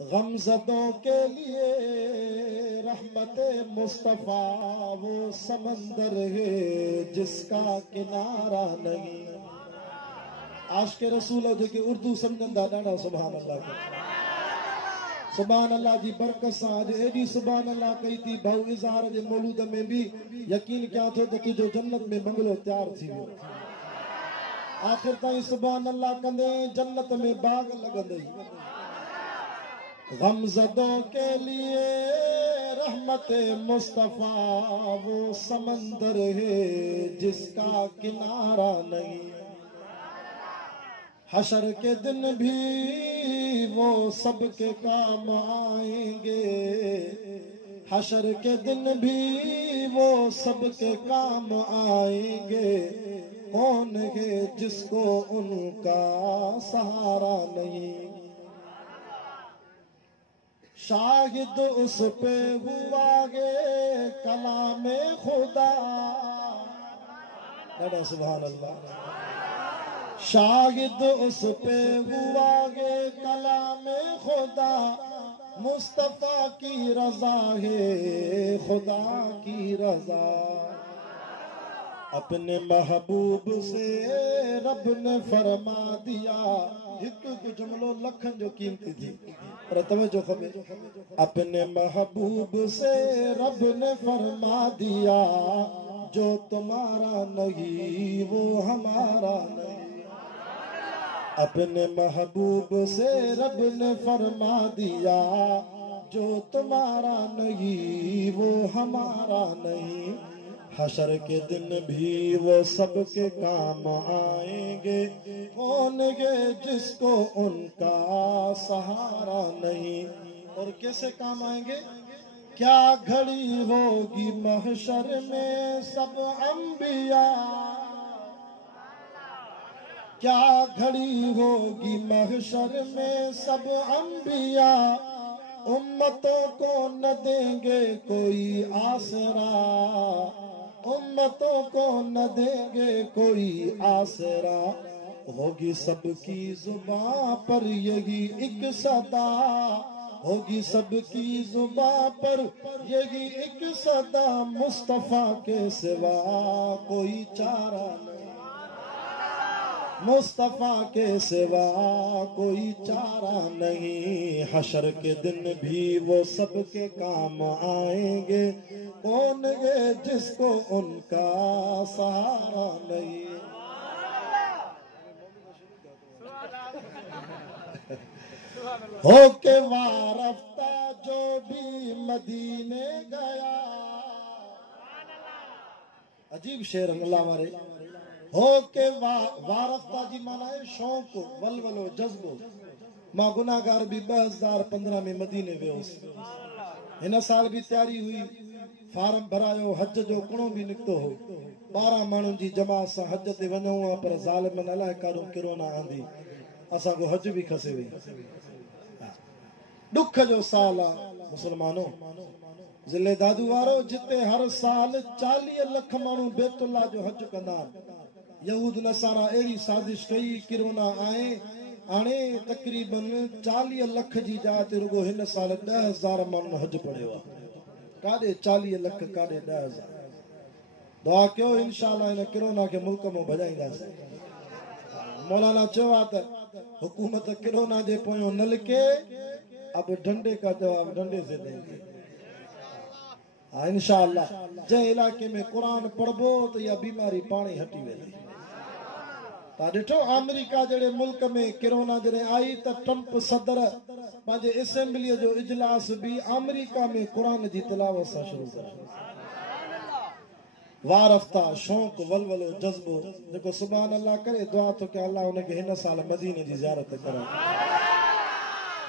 غمزدوں کے لیے رحمت مصطفیٰ وہ سمندر ہے جس کا کنارہ نہیں. عاشق رسول ہے جو کہ اردو سمجھندا ڈاڈا سبحان اللہ کا. سبحان اللہ جی برکت سان اج ایڈی سبحان اللہ کئی تھی بھاؤ اظہار جے مولود میں بھی یقین کیا تھو تے تجو جنت میں بنگلو تیار تھی ویو. آخر تائیں سبحان اللہ کندے جنت میں باغ لگندے. غمزدوں کے لیے رحمت مصطفیٰ وہ سمندر ہے جس کا کنارہ نہیں. حشر کے دن بھی وہ سب کے کام آئیں گے. حشر کے دن بھی وہ سب کے کام آئیں گے. کون ہے جس کو ان کا سہارا نہیں. شاہد اس پہ ہوا گے کلام خدا. سبحان اللہ. شاہد اس پہ ہوا گے کلام خدا. مصطفیٰ کی رضا ہے خدا کی رضا. اپنے محبوب سے رب نے فرما دیا. ایک جملو لکھن جو قیمتی تھی پر توجہ خبر. اپنے محبوب سے رب نے فرما دیا جو تمہارا نہیں وہ ہمارا نہیں. اپنے محبوب سے رب نے فرما دیا جو تمہارا نہیں وہ ہمارا نہیں. حشر کے دن بھی وہ سب کے کام آئیں گے. کون گے جس کو ان کا سہارا نہیں. اور کیسے کام آئیں گے؟ کیا گھڑی ہوگی محشر میں سب انبیاء. کیا گھڑی ہوگی محشر میں سب انبیاء. امتوں کو نہ دیں گے کوئی آسرا. امتوں کو نہ دیں گے کوئی آسرا. ہوگی سب کی زباں پر یہی ایک صدا. ہوگی سب کی زباں پر یہی ایک صدا. مصطفیٰ کے سوا کوئی چارہ نہیں. مصطفیٰ کے سوا کوئی چارہ نہیں. حشر کے دن بھی وہ سب کے کام آئیں گے. کون ہے جس کو ان کا سہارا نہیں. ہو کے وارفتہ جو بھی مدینے گیا. عجیب شعر اللہ ہمارے. ہو کے وارفتہ جی مانا ہے شوق ولولو جذبو. ماں گناہگار بھی 2015 میں مدینے ویوس. ہن سال بھی تیاری ہوئی فارم بھرایو حج جو کणو بھی نکتو ہو. 12 ماण्हुनि जी जमात सां हज ते वञूं आहे पर ज़ालिमनि अलाए काॾो किरोना आंदी असांजो हज बि खसे वई. ॾुख जो साल आहे मुस्लमानो. ज़िले दादू वारो जिते हर साल 40 लख माण्हू बैतुल्लाह जो हज कंदा आहिनि. यहूद नसारा अहिड़ी साज़िश कई किरोना आए हाणे तक़रीबन 40 लख जी जाइ ते रुगो हिन साल 10,000 माण्हुनि हज पढ़ियो आहे. काॾे 40 लख काॾे 10,000. दुआ कयो इंशाअल्लाह हिन किरोना खे मुल्क मां भॼाईंदासीं. मौलाना चयो आहे त हुकूमत किरोना जे पोयों न लिखे अब डंडे का जवाब डंडे से देंगे. हाँ इंशाअल्लाह जंहिं इलाके में कुरान पढ़बो त इहा बीमारी पाणे हटी वेंदी. तव्हां ॾिठो अमेरिका जहिड़े मुल्क में किरोना जॾहिं आई त ट्रंप सदर पंहिंजे असेंबलीअ जो इजलास बि अमेरिका में कुरान जी तिलावत सां शुरू कयो. वारफ्ता शौक़ वलवलो जज़्बो जेको सुभान अल्लाह करे दुआ थो कयां अल्लाह हुनखे हिन साल मदीने जी ज़ियारत कराए.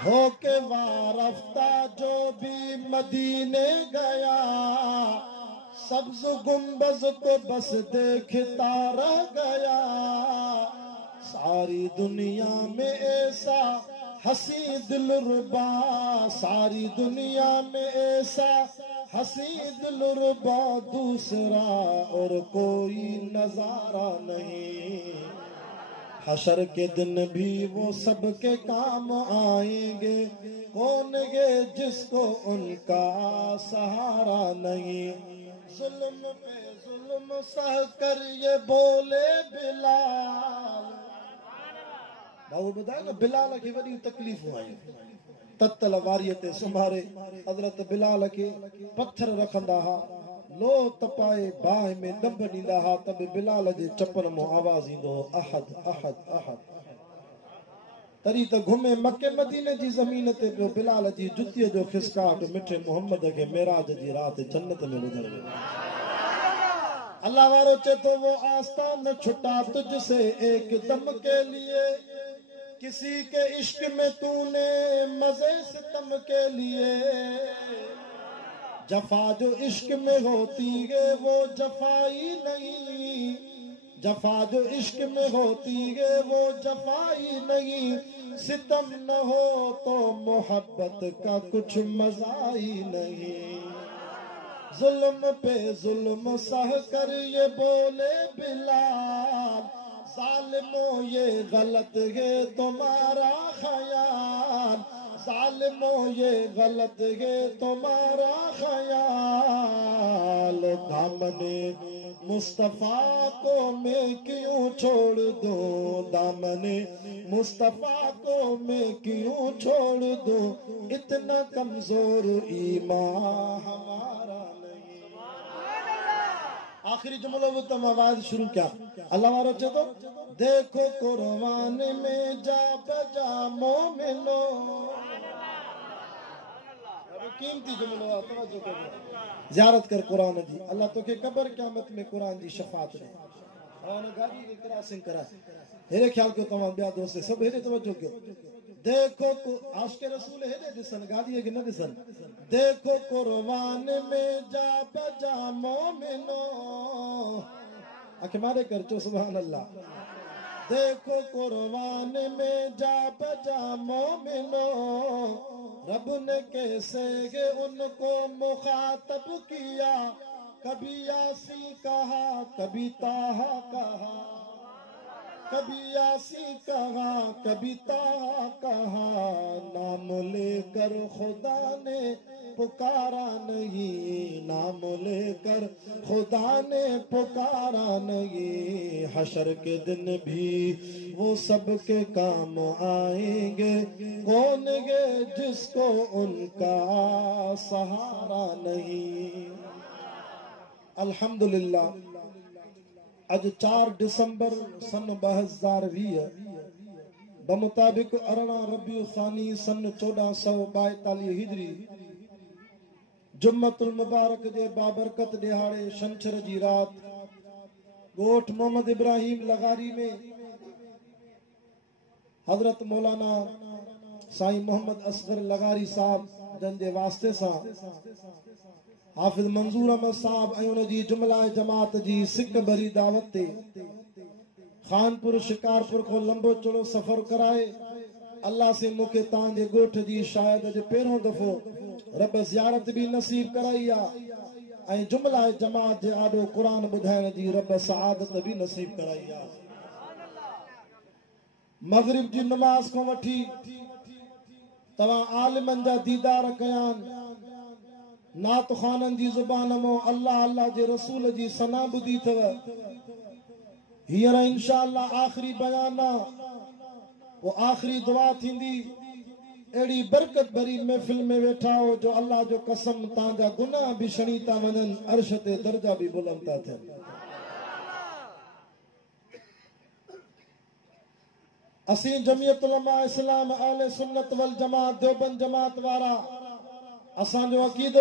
हो के वारफ्ता जो भी मदीने गया सब्ज गुंबज को बस देखता रह गया. सारी दुनिया में ऐसा हसी दिलरुबा. सारी दुनिया में ऐसा हसी दिलरुबा दूसरा और कोई नजारा नहीं. हशर के दिन भी वो सबके काम आएंगे. कौन جس کو ان کا سہارا نہیں. ظلم پہ ظلم سہ کر یہ بولے بلال. بابو بتایا نا بلال کی وڈی تکلیفوں آئی. تتل واریت سمارے حضرت بلال کے پتھر رکھندا ہا, لو تپائے باہ میں ڈب ڈیندا ہا, تب بلال جے چپن مو آواز ایندو احد احد احد. تری تو گھمے مکے مدینے جی زمین تے پو بلال جی جتیے جو خسکاٹ مٹھے محمد کے معراج جی رات جنت میں گزر گئے. اللہ وارو چے تو وہ آستان چھٹا تجھ سے ایک دم کے لیے, کسی کے عشق میں تو نے مزے ستم کے لیے. جفا جو عشق میں ہوتی ہے وہ جفائی نہیں, جفا جو عشق میں ہوتی ہے وہ جفائی نہیں. ستم نہ ہو تو محبت کا کچھ مزہ ہی نہیں. ظلم پہ ظلم سہ کر یہ بولے بلال, ظالموں یہ غلط ہے تمہارا خیال, ظالموں یہ غلط ہے تمہارا خیال. دامن مصطفیٰ کو میں کیوں چھوڑ دوں, دامن مصطفیٰ کو میں کیوں چھوڑ دوں, اتنا کمزور ایمان ہمارا. آخری جملہ وہ تم آواز شروع کیا. اللہ وارو چے تو دیکھو قرآن میں جا بجا مومنو. قیمتی جملہ توجہ کرو, زیارت کر قرآن جی. اللہ تو کہ قبر قیامت میں قرآن جی شفاعت دے. اور گاڑی کے کراسنگ کرا ہیرے خیال کو تمام بیا دوست سب ہیرے توجہ کیوں. دیکھو عاشق رسول ہے دسن گاڑی ہے کہ نہ دسن. دیکھو قرآن میں جا بجا مومنو, آنکھ مارے کر چو سبحان اللہ. دیکھو قرآن میں جا بجا مومنو, رب نے کیسے گے ان کو مخاطب کیا. کبھی یاسی کہا کبھی تاہا کہا, کبھی یاسی کہا کبھی تاہا کہا. نام لے کر خدا نے پکارا نہیں, نام لے کر خدا نے پکارا نہیں. حشر کے دن بھی وہ سب کے کام آئیں گے, کون گے جس کو ان کا سہارا نہیں. الحمدللہ اج 4 دسمبر سن 2020 بمطابق 18 ربیع الثانی سن 1442 ہجری جمعۃ المبارک جے بابرکت ڈیہاڑے شنچر جی رات گوٹھ محمد ابراہیم لغاری میں حضرت مولانا سائیں محمد اصغر لغاری صاحب جن دے واسطے سا حافظ منظور احمد صاحب ایون جی جملہ جماعت جی سکھ بری دعوت تے خانپور شکارپور کو لمبو چڑو سفر کرائے. اللہ سے موکے تان جے گوٹھ جی شاید اج پیروں دفعو رب زیارت بھی نصیب کرائی ہے, جملہ جماعت جے آڈو قرآن بدھائن جی رب سعادت بھی نصیب کرائی ہے. مغرب جی نماز کو وٹھی تواں عالمن جا دیدار کیان, نات خانن جی زبان مو اللہ اللہ جے رسول جی سنا بدھی تھو. ہیرا انشاءاللہ آخری بیانا وہ آخری دعا تھیندی. ایڑی برکت بری محفل میں بیٹھا ہو جو اللہ جو قسم تانجا گناہ بھی شنیتا ونن, عرش تے درجہ بھی بلندتا تھے. اسیں جمعیت علماء اسلام اہل سنت والجماعت دیوبند جماعت وارا اساں جو عقیدو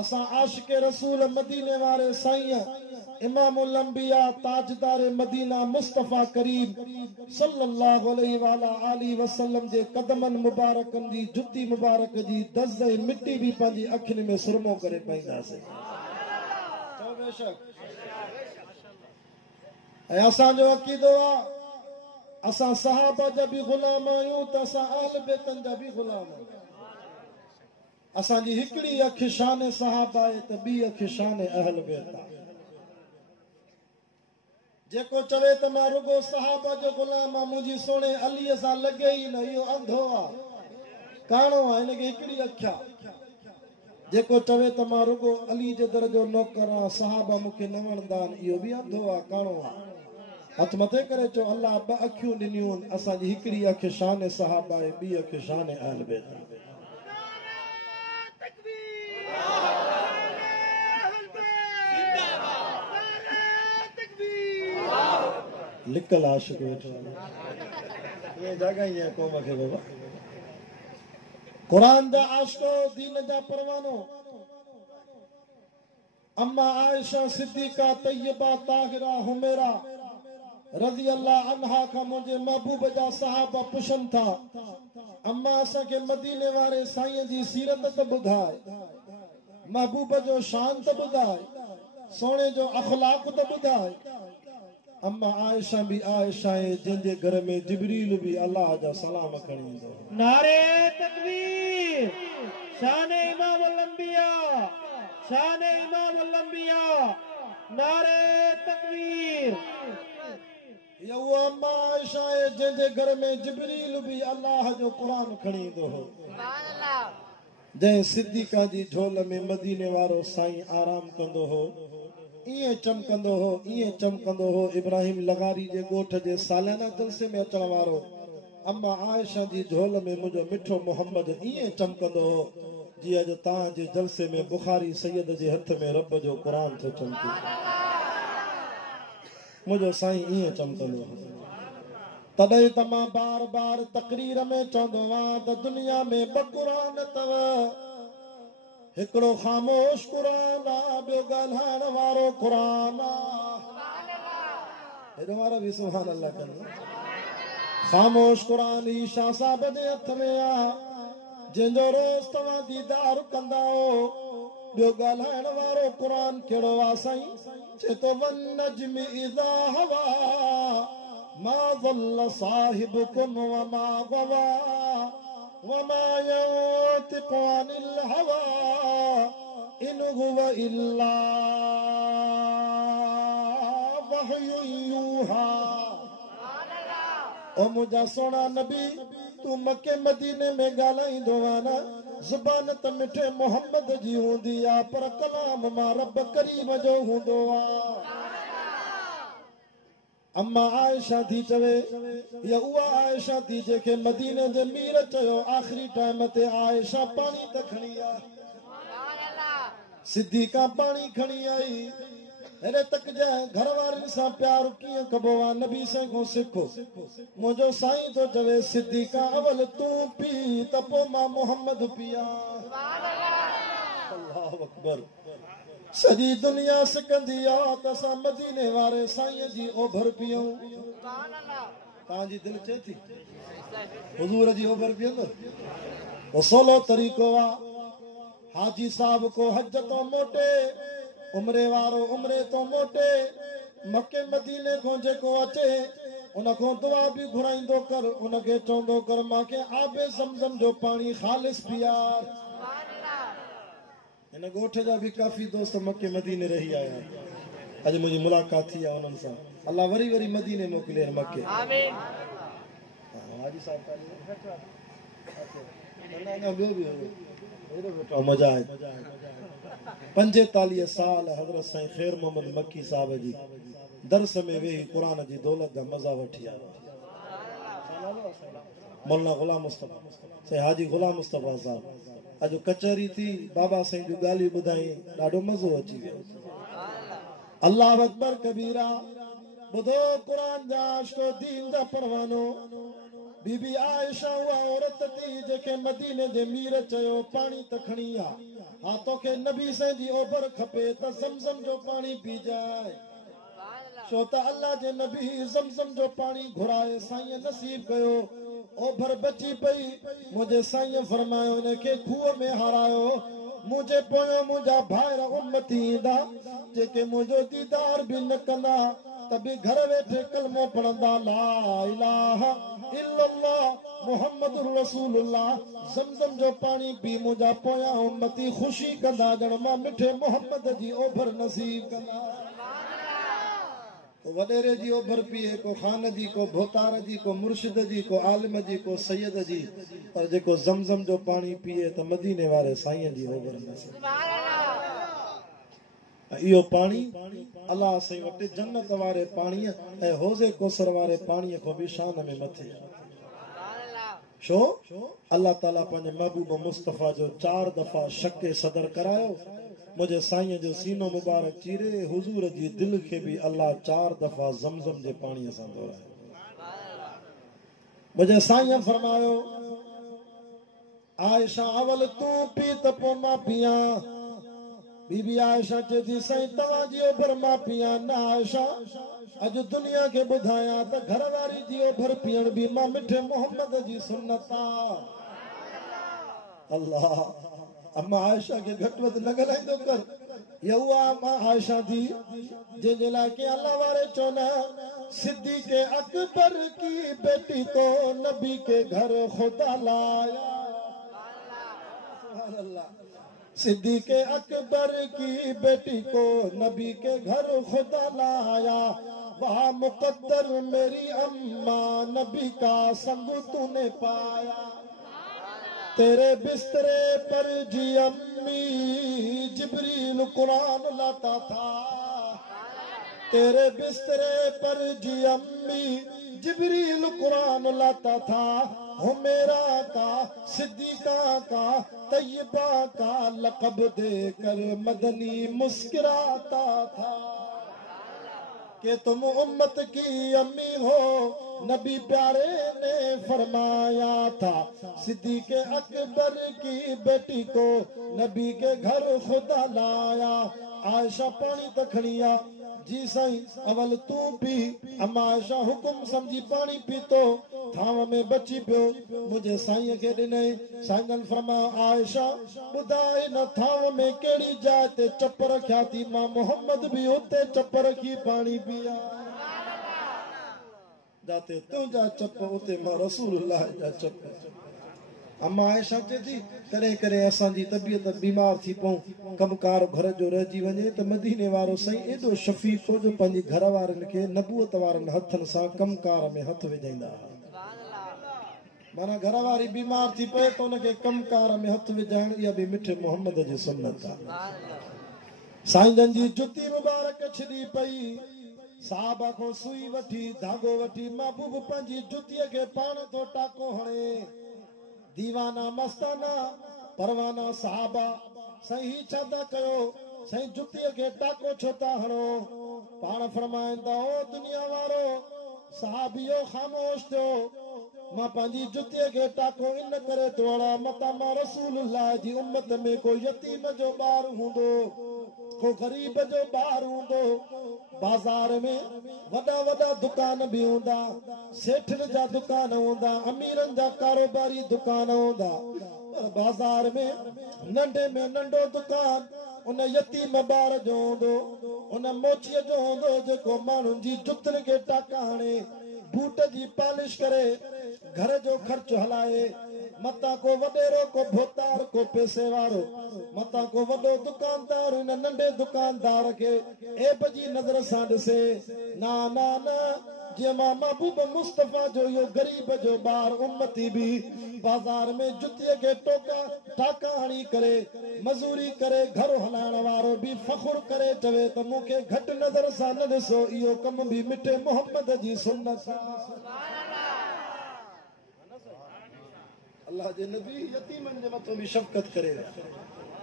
اساں عاشق رسول مدینے وارے سائیں امام الانبیاء تاجدار مدینہ مصطفیٰ کریم صلی اللہ علیہ وآلہ وسلم جے قدمن مبارکن جی جتی مبارک جی دزے مٹی بھی پانجی اکھن میں سرمو کرے پائندہ سے. چو بے شک اے اساں جو عقیدو اساں صحابہ جا بھی غلام آیوں تا اساں آل بیتن جا بھی غلام آیوں. اساں جی ہکڑی اکھ شان صحابہ ہے تا بی اکھ شان اہل بیت. جے کو چوے تا میں رگو صحابہ جو غلام مجھے سونے علی سا لگے ہی نہیں اندھو काणो आहे हिनखे हिकिड़ी अखि आहे जेको चवे त मां रुगो अली जे दर जो नौकर आहियां सहाबा मूंखे न वणंदा आहिनि इहो बि अंधो आहे काणो आहे हथ मथे करे चओ अल्लाह ॿ अखियूं ॾिनियूं आहिनि असांजी हिकिड़ी अखि शान सहाबा आहे ॿी अखि शान अहल बैत लिकल आशिक वेठो ये जगह ही है कौम के बाबा कुरान दा आशिको दीन जा परवानो अम्मा आयशा सिद्दीका तय्यबा ताहिरा हुमैरा रज़ी अल्लाह अन्हा का मुझे महबूब जा सहाबा पुछन था अम्मा असा के मदीने वाले साईं जी सीरत त बुधाए महबूब जो शान त बुधाए सोने जो अखलाक त बुधाए अम्मा आयशा भी आयशा है जिंदे घर में जिब्रील भी अल्लाह जा सलाम खणी ईंदो नारे तकबीर शान इमाम अल-अंबिया शान इमाम अल-अंबिया नारे तकबीर ये वो अम्मा आयशा है जिंदे घर में जिब्रील भी अल्लाह जो कुरान खणी ईंदो हो सुभान अल्लाह जै सिद्दीका जी झोल में मदीने वारो साईं आराम कंदो हो इए चमकंदो हो इब्राहिम लगारी जे गोठ जे सालाना जलसे में अचण वारो अम्मा आयशा जी झोल में मुझो मिठो मोहम्मद इए चमकंदो हो जी अज तां जे जलसे में बुखारी सैयद जे हथ में रब जो कुरान थो चमके मुझो साईं इए चमकंदो हो तॾहिं त मां बार बार तकरीर में चवंदो आहियां त दुनिया में ॿ कुरान अथव हिकिड़ो ख़ामोश कुरान आहे ॿियो ॻाल्हाइण वारो कुरान आहे वारा बि सुभान अल्लाह कनि ख़ामोश कुरान ई शाह साहब जे हथ में आहे जंहिंजो रोज़ तव्हां दीदार कंदा हो ॿियो ॻाल्हाइण वारो कुरान कहिड़ो आहे साईं चए थो वन नज्म इज़ा हवा मा ज़ल्ल साहिबुकुम वमा गवा वमा यंतिक़ु अनिल हवा इन हुवा इल्ला वहयु यूहा ओ मुझा सोना नबी तू मक्के मदीने में ॻाल्हाईंदो आहे न ज़ुबान त मिठे मोहम्मद जी हूंदी आहे पर कलाम मां रब करीम जो हूंदो आहे अम्मा आयशा थी चवे या उहा आयशा थी जेके मदीने जे मीर चयो आखिरी टाइम ते आयशा पानी त खणी आ सिद्दीका पानी खणी आई हेरे तक जाए घर वारनि सां प्यार कीअं कबो आहे नबी सां को सिखो मुंहिंजो साईं तो चवे सिद्दीका अवल तूं पी त पोइ मां मोहम्मद पिया अल्लाहु अकबर सॼी दुनिया सिकंदी आहे त असां मदीने वारे साईं जी ओभर पियूं तव्हांजी दिलि चए थी हुज़ूर जी ओभर पीअंदो वो सोलो तरीक़ो आहे हाजी साहब को हज तो मोटे उमरे वारो उमरे तो मोटे मके मदीने को जेको अचे उनको दुआ भी घुराईंदो कर उनके चवंदो कर मांखे आबे ज़मज़म जो पानी ख़ालिस पियार इन गोठ जा भी काफ़ी दोस्त मके मदीने रही आया अॼु मुंहिंजी मुलाक़ात थी आहे उन्हनि सां अल्लाह वरी वरी मदीने मोकिले मके आमीन हाजी साहब मज़ा आहे 45 साल हज़रत साईं ख़ैर मोहम्मद मक्की साहब जी दरस में वेही कुरान जी दौलत जा मज़ा वठी आया मौलाना गुलाम मुस्तफा साईं हाजी गुलाम मुस्तफा साहब अॼु कचहरी थी बाबा साईं जूं ॻाल्हियूं ॿुधाई ॾाढो मज़ो अची वियो अल्लाह अकबर कबीरा ॿुधो क़ुरान जा आशिको दीन जा परवानो बीबी आयशा उहा औरत थी जेके मदीने जे मीर चयो पाणी त खणी आ हा तोखे नबी साईं जी ओभर खपे त ज़मज़म जो पाणी पी जाए छो त अल्लाह जे नबी ज़मज़म जो पाणी घुराए साईं नसीब कयो ओभर बची पई मुझे साईं फरमायो इनखे खूह में हारायो मुझे पोयो मुझा भाइर उम्मती ईंदा जेके मुझो दीदार भी न कंदा तभी घर वेठे कलमो पढ़ंदा ला इलाहा इल्लल्लाह मुहम्मदुर रसूलुल्लाह ज़मज़म जो पानी पी मुझा पोया उम्मती खुशी कंदा ॼण मां मिठे मोहम्मद जी ओभर नसीब कंदा को वडेरे जी ओभर पिए, को खान जी, को भोतार जी, को मुर्शिद जी, को आलिम जी, को सैयद जी, पर जेको ज़मज़म जो पानी पिए त मदीने वारे साईं जी ओभर में। इहो पानी अल्लाह साईं वटि जन्नत वारे पाणी ऐं हौज़े कौसर वारे पाणीअ खां बि शान में मथे आहे। छो अल्लाह ताला पंहिंजे महबूब मुस्तफ़ा जो 4 दफ़ा शके सदर करायो। मुझे साईं जो सीनो मुबारक चीरे हुजूर जी दिल के भी अल्लाह 4 दफ़ा ज़मज़म जे पाणीअ सां धोरायो। मुझे साईं फरमायो आयशा अवल तू पी त पोइ मां पिया। बीबी आयशा चए थी साईं तव्हां जी ओभर मां पिया न आयशा। अॼु दुनिया के ॿुधायां त घरवारी जी ओभर पीअण बि मां मिठे मोहम्मद जी सुन्नत आहे। अल्लाह अम्मा आयशा के घटि वधि न ॻाल्हाईंदो कर। यहुआ अम्मा आयशा थी जंहिंजे लाइ के अल्लाह वारे चवंदा सिद्दीक़ अकबर की बेटी को नबी के घर खुदा लाया। सुभान अल्लाह। सिद्दीक़ अकबर की बेटी को नबी के घर खुदा लाया। वहाँ मुकद्दर मेरी अम्मा नबी का संग तूने पाया। तेरे बिस्तरे पर जी अम्मी जिब्रील कुरान लाता था। तेरे बिस्तरे पर जी अम्मी जिब्रील कुरान लाता था। हुमेरा का सिद्दीका का तैयबा का लक़ब देकर मदनी मुस्कुराता था कि तुम उम्मत की अम्मी हो। नबी प्यारे ने फरमाया था सिद्दीक़ अकबर की बेटी को नबी के घर खुदा लाया। आयशा पानी तखड़िया जी साईं अवल तू पी। अम्मा आयशा हुकुम समझी पानी पीतो थाव में बची पियो। मुझे साईं के ॾिनई। साईं फरमाया आयशा ॿुधाए न थाव में कहिड़ी जाइ ते चप रखिया थी। मां मोहम्मद भी उते चप रखी पानी पिया। जाते तुंहिंजा चप उते मां रसूलुल्लाह जा चप। अम्मा आयशा चए थी कॾहिं कॾहिं असांजी तबियत बीमार थी पऊं कमकार घर जो रहिजी वञे त मदीने वारो साईं एॾो शफ़ीक़ हो जो पंहिंजी घर वारनि खे नबूअत वारनि हथनि सां कमकार में हथ विझाईंदा हुआ। माना घर वारी बीमार थी पए त उनखे कमकार में हथ विझाइण इहा बि मिठे मोहम्मद जी सुन्नत आहे। साईं जन जी जुती मुबारक छिड़ी पई। साहबा को सुई वठी धागो वठी महबूब पंहिंजी जुतीअ खे पाण थो टाको हणे। दीवाना मस्ताना परवाना साहबा सही छा था कयो। सही जुतीअ खे टाको छो था हणो। पाण फरमाईंदा ओ दुनिया वारो साहबियो ख़ामोश थियो। मां पंहिंजी जुतीअ खे टाको इन करे थो हणां मतां मां रसूलुल्लाह जी उम्मत में को यतीम जो ॿार हूंदो को गरीब जो ॿार हूंदो। बाज़ार में वॾा वॾा दुकान भी हूंदा सेठनि जा दुकान हूंदा अमीरनि जा कारोबारी दुकान हूंदा। पर बाज़ार में नंढे में नंढो दुकान उन यतीम ॿार जो हूंदो उन मोचीअ जो हूंदो जेको माण्हुनि जी जुतनि खे टाका हणे बूट जी पालिश करे घर जो ख़र्च हलाए। मता को वडेरो को भोतार को पैसे वारो मता को वडो दुकानदार इन नंढे दुकानदार के एब जी नजर सां ॾिसे। ना ना ना जे मां महबूब मुस्तफ़ा जो यो गरीब जो ॿार उम्मती भी बाज़ार में जुतीअ खे टाका हणी करे मजूरी करे घर हलाइण वारो भी फ़खुर करे चवे त मूंखे घटि नज़र सां न ॾिसो। इहो कम भी मिठे मोहम्मद जी सुन्नत अल्लाह जे नबी यतीमनि जे मथां भी शफ़क़त करे।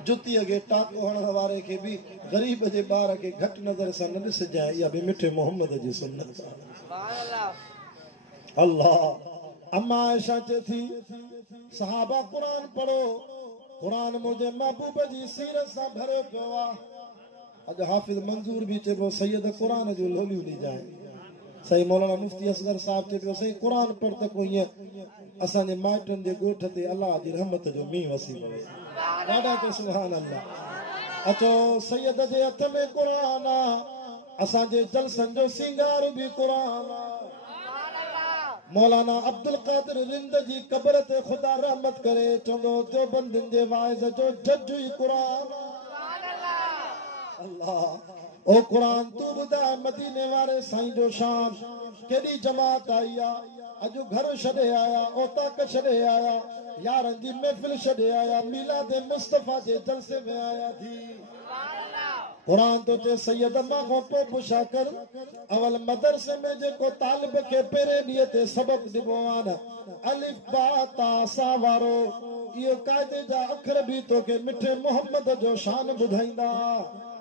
जुतीअ खे टाको हणण वारे खे भी गरीब जे ॿार खे घटि नज़र सां न ॾिसजांइ। इहा भी मिठे मोहम्मद जी सुन्नत अल्लाह। अम्मा आयशा चए थी सहाबा कुरान पढ़ो। कुरान मुंहिंजे महबूब जी सीरत सां भरियो पियो आहे। अॼु हाफ़िज़ मंज़ूर भी चइबो सैयद कुरान जो लोलियूं ॾिजांइ। सही मौलाना मुफ्ती असगर साहब चए पियो सही कुरान पढ़ त को ईअं असांजे माइटनि जे ॻोठ ते अलाह जी रहमत जो मींहुं वसी पवे। ॾाढा के सुभान अल्लाह। अचो सैयद जे हथ में कुरान आहे। असांजे जलसनि जो सिंगार भी कुरान आहे। मौलाना अब्दुल कादिर रिंद जी कब्र ते ख़ुदा रहमत करे चवंदो देवबंदियुनि जे वाइज़ जो जज ई कुरान अल्लाह। او قرآن تو ॿुधाए मदीने वारे साईं जो शान केॾी जमात आई आहे अॼु घर छॾे आया ओताक छॾे आया यारनि जी महफ़िल छॾे आया मीलाद मुस्तफ़ा जे जलसे में आया थी कुरान तो चे सैयद मां को पोइ पुछा कर अवल मदरसे में जेको तालिब खे पहिरें ॾींहं ते सबक ॾिबो आहे न अलिफ बा ता सा वारो इहो क़ाइदे जा अखर बि तोखे मिठे मोहम्मद जो शान ॿुधाईंदा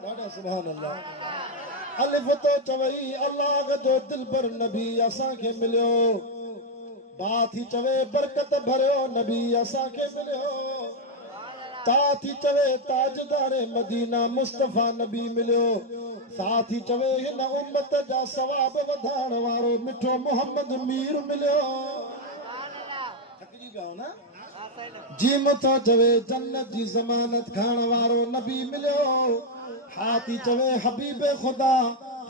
ॾाढा सुभान अल्लाह अलिफ तो चवई अल्लाह जो दिलबर नबी असांखे मिलियो बा थी चवे बरकत भरियो नबी असांखे मिलियो ता थी चवे ताजदारे मदीना मुस्तफ़ा नबी मिलियो सा थी चवे हिन उम्मत जा सवाब वधाइण वारो मिठो मोहम्मद मीर मिलियो थकिजी पिया न जीम था चवे जन्नत जी ज़मानत खाइण वारो नबी मिलियो हा थी चवे हबीबे खुदा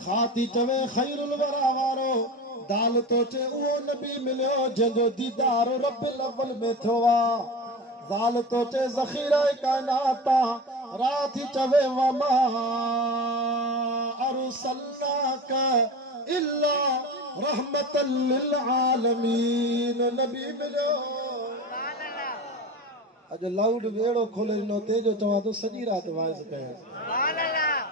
हा थी चवे खैरुल वरा वारो दाल तो चे उहो नबी मिलियो जंहिंजो दीदार रब्बिल अव्वल में थियो आहे ज़ाल तो चे ज़ख़ीरा कायनात राति चवे वमा अरसलनाक इल्ला रहमतल लिल आलमीन नबी मिलियो अॼु लाउड वेड़ो खोले ॾिनो तेजो चवां थो सॼी राति वाइज़ कयां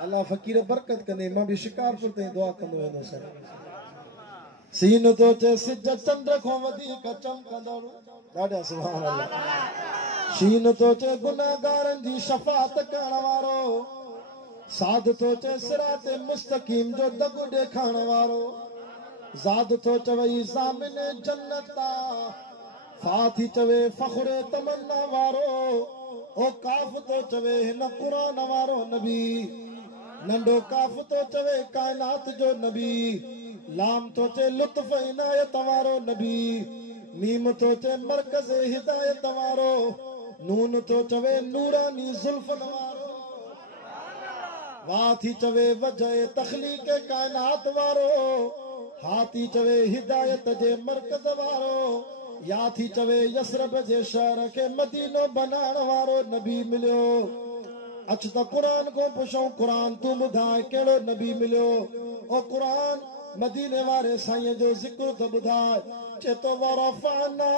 अल्लाह फ़क़ीर बरकत कंदे मां बि शिकारपुर ताईं दुआ कंदो वेंदुसि सीन तो चे सिज चंड खां वधीक चमकंदड़ ॾाढा सुभान अल्लाह शीन तो चे गुनाहगारनि जी शफ़ाअत करण वारो साध तो चे सिरात मुस्तकीम जो दग ॾेखारण वारो ज़ाद तो चवई ज़ामिन जन्नत फा थी चवे फ़ख्र तमन्ना वारो ओ काफ़ तो चवे हिन क़ुरान वारो नबी नंढो काफ़ तो चवे कायनात जो नबी लाम तो चे लुत्फ इनायत वारो नबी मीम तो चे मरकज़ हिदायत वारो नून तो चवे नूरानी जुल्फन वारो वाह थी चवे वजह तख़लीक़ कायनात वारो हा थी चवे हिदायत जे मरकज़ वारो या थी चवे यसरब जे शहर के मदीनो बनाने वारो नबी मिलियो अच त कुरान को पुछूं कुरान तू ॿुधाए कहिड़ो नबी मिलियो ओ कुरान मदीने वारे साईं जो ज़िक्र त ॿुधाए चेतो वरफ़अना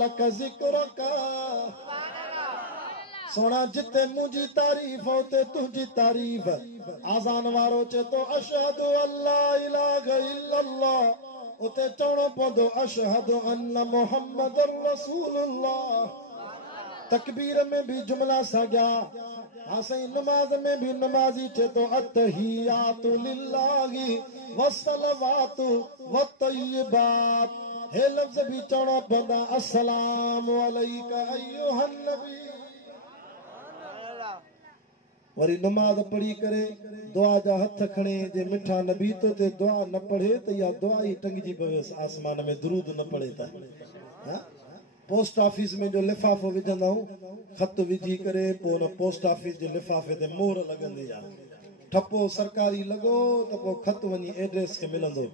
लक ज़िक्रक सोना जिते मुंहिंजी तारीफ़ उते तुंहिंजी तारीफ़ आज़ान वारो चेतो अशहदु अल्ला इलाहा इल्लल्लाह उते चवणो पवंदो अशहदु अन्न मुहम्मदुर रसूलुल्लाह तकबीर में भी जुमला साॻिया हा साईं नमाज में भी नमाज़ी चेतो अत्तहियातु लिल्लाहि वस्सलवातु वत्तय्यिबात हे लफ़्ज़ भी चवणो पवंदा अस्सलामु अलैका अय्युहन नबी वरी नमाज पढ़ी करे दुआ जा हथ खणे जे मिठा नबी तो ते दुआ न पढ़े त या दुआ ही टंगजी पवे आसमान में दुरूद न पढ़े त पोस्ट ऑफिस में जो लिफाफो विझंदा आहियूं ख़त विझी करे पोइ हुन पोस्ट ऑफिस जे लिफाफे ते मोहर लॻंदी आहे ठपो सरकारी लॻो त पोइ ख़त वञी एड्रेस खे मिलंदो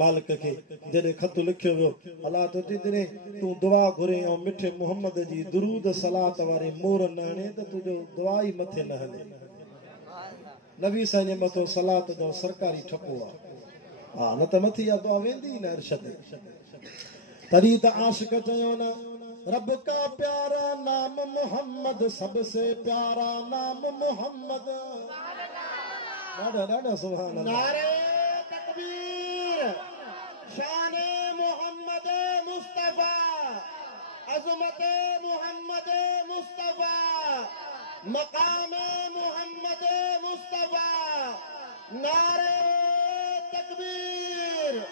मालिक खे जॾहिं ख़त लिखियो वियो अलाह तो जॾहिं तूं दुआ घुरे ऐं मिठे मोहम्मद जी दुरूद सलात वारी मोहर न हणे त तुंहिंजो दुआ ई मथे न हले नबी साईं जे मथो सलात जो सरकारी ठपो आहे हा न त मथी इहा दुआ वेंदी न अर्श ते तॾहिं त आशिक चयो न रब का प्यारा नाम मोहम्मद सबसे प्यारा नाम मोहम्मद ॾाढा ॾाढा सुभान अल्लाह नारे तकबीर शान मोहम्मद मुस्तफा अज़मत मोहम्मद मुस्तफा मकाम मोहम्मद मुस्तफा नारे तकबीर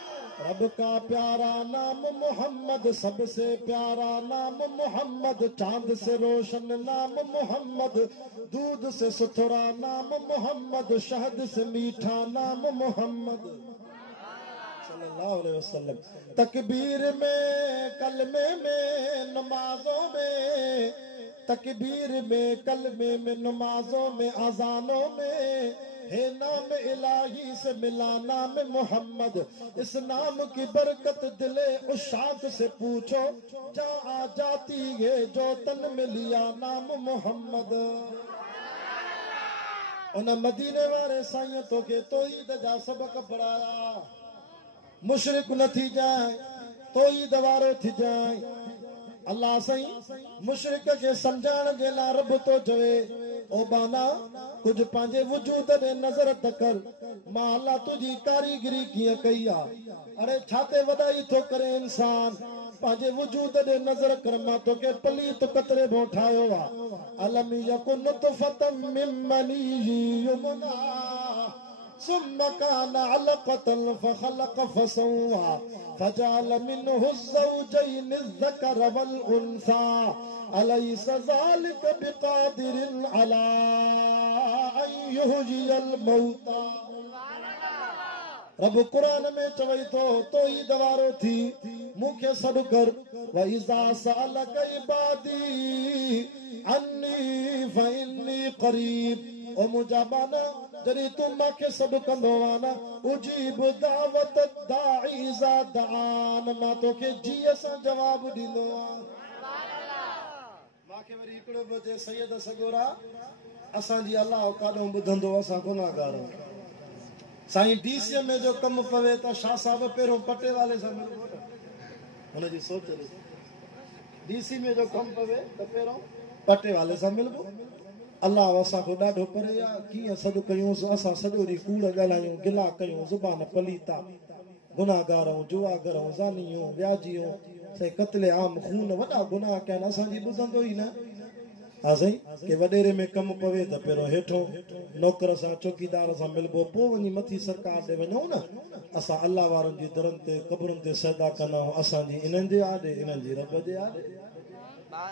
रब का प्यारा नाम मोहम्मद सबसे प्यारा नाम मोहम्मद चांद से रोशन नाम मोहम्मद दूध से सुथरा नाम मोहम्मद शहद से मीठा नाम मोहम्मद सल्लल्लाहु अलैहि वसल्लम तकबीर में कलमे में नमाजों में तकबीर में कलमे में नमाजों में अजानों में हे नाम इलाही से मिला नाम मोहम्मद इस नाम की बरकत दिले उशाक से पूछो जा आ जाती है जो तन में लिया नाम मोहम्मद उन मदीने वारे साईं तोखे तौहीद जा सबक पढ़ाया मुशरिक न थी जाए तौहीद वारो थी जाए अल्लाह साईं मुशरिक के समझाण जे लाइ रब तो चवे ओ बाना कुछ पंहिंजे वजूद ॾे नज़र त कर मां अल्लाह तुंहिंजी कारीगरी कीअं कई आहे अरे छाते वॾाई थो करे इंसान पंहिंजे वजूद ॾे नज़र कर मां तोखे पलीत कतरे भो ठाहियो आहे अलम यकुन नुतफ़तम मिन मनी युमना ثم كان علقة فخلق فسوى فجعل منه الزوجين الذكر والأنثى أليس ذلك بقادر على أن يحيي الموتى رب قرآن میں چوئی تو ہی دوارو تھی مکھے سب کر وَإِذَا سَأَلَكَ عِبَادِي عَنِّي فَإِنِّي قَرِيب او مجابانا جری تم ماں کے سب کندوانا اجیب دعوت الداعی اذا دعان ماں تو کے جی اسا جواب ڈیندو ماں کے وری ہکڑو بجے سید سگورا اساں جی اللہ اوقاتوں بدھندو اساں گناہگار سائیں ڈی سی میں جو کم پوے تا شاہ صاحب پیروں پٹے والے سے ملو انہاں جی سوچ رہی ڈی سی میں جو کم پوے تا پیروں پٹے والے سے ملو اللہ واسا کو ڈاڈو پرے یا کیاں سڈ کیوں اساں سجو دی کوڑ گالایوں گلا کیوں زبان پلیتا گناہگاروں جواگروں زانیوں ویاجیوں سے قتل عام خون وڈا گناہ کین اساں جی بزندو ہی نہ اساں کہ وڈیرے میں کم پوے تے پیرو ہیٹھو نوکر سا چوکیدار سا ملبو پو ونی متھی سرکار دے ونو نا اساں اللہ وارن جی درن تے قبرن تے سجدا کنا اساں جی انہن دے آدے انہن جی رب دے آدے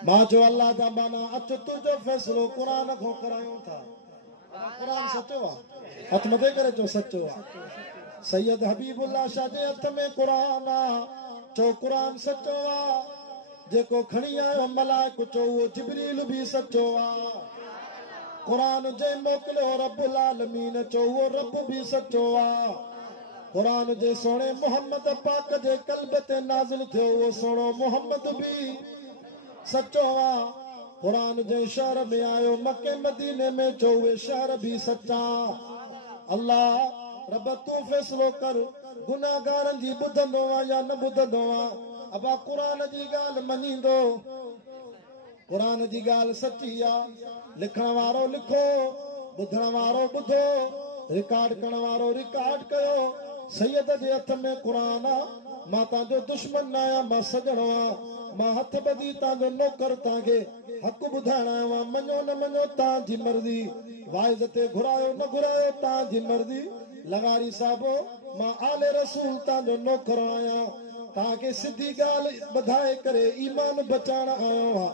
ماں جو اللہ دا بانا اچ تجو فیصلو قرآن کو کرایوں تھا قرآن سچو ہاتھ مدے کرے جو سچو سید حبیب اللہ شاہ دے ہتھ میں قرآن چو قرآن سچو جے کو کھڑی آئے ملائک چو وہ جبریل بھی سچو قرآن جے موکلو رب العالمین چو وہ رب بھی سچو قرآن جے سونے محمد پاک جے قلب تے نازل تھو وہ سوڑو محمد بھی سچو قرآن جے شہر میں آئیو مکہ مدینے میں چوے شہر بھی سچا اللہ رب تو فیصلو کر گناہگارن جی بدھندو یا نہ بدھندو ابا قرآن جی گال منیندو قرآن جی گال سچی لکھن وارو لکھو بدھن وارو بدھو ریکارڈ کرن وارو ریکارڈ کیو سید جے ہتھ میں قرآن ماتا جو دشمن آیا ما سجڑو ماں ہتھ بدی تاں جو نوکر تاں گے حق بدھانا منو نہ منو تاں جی مرضی وائز تے گھرایو نہ گھرایو تاں جی مرضی لغاری صاحبو ماں آل رسول تاں جو نوکر آیا تاں کے سدھی گال بدھائے کرے ایمان بچانا آیا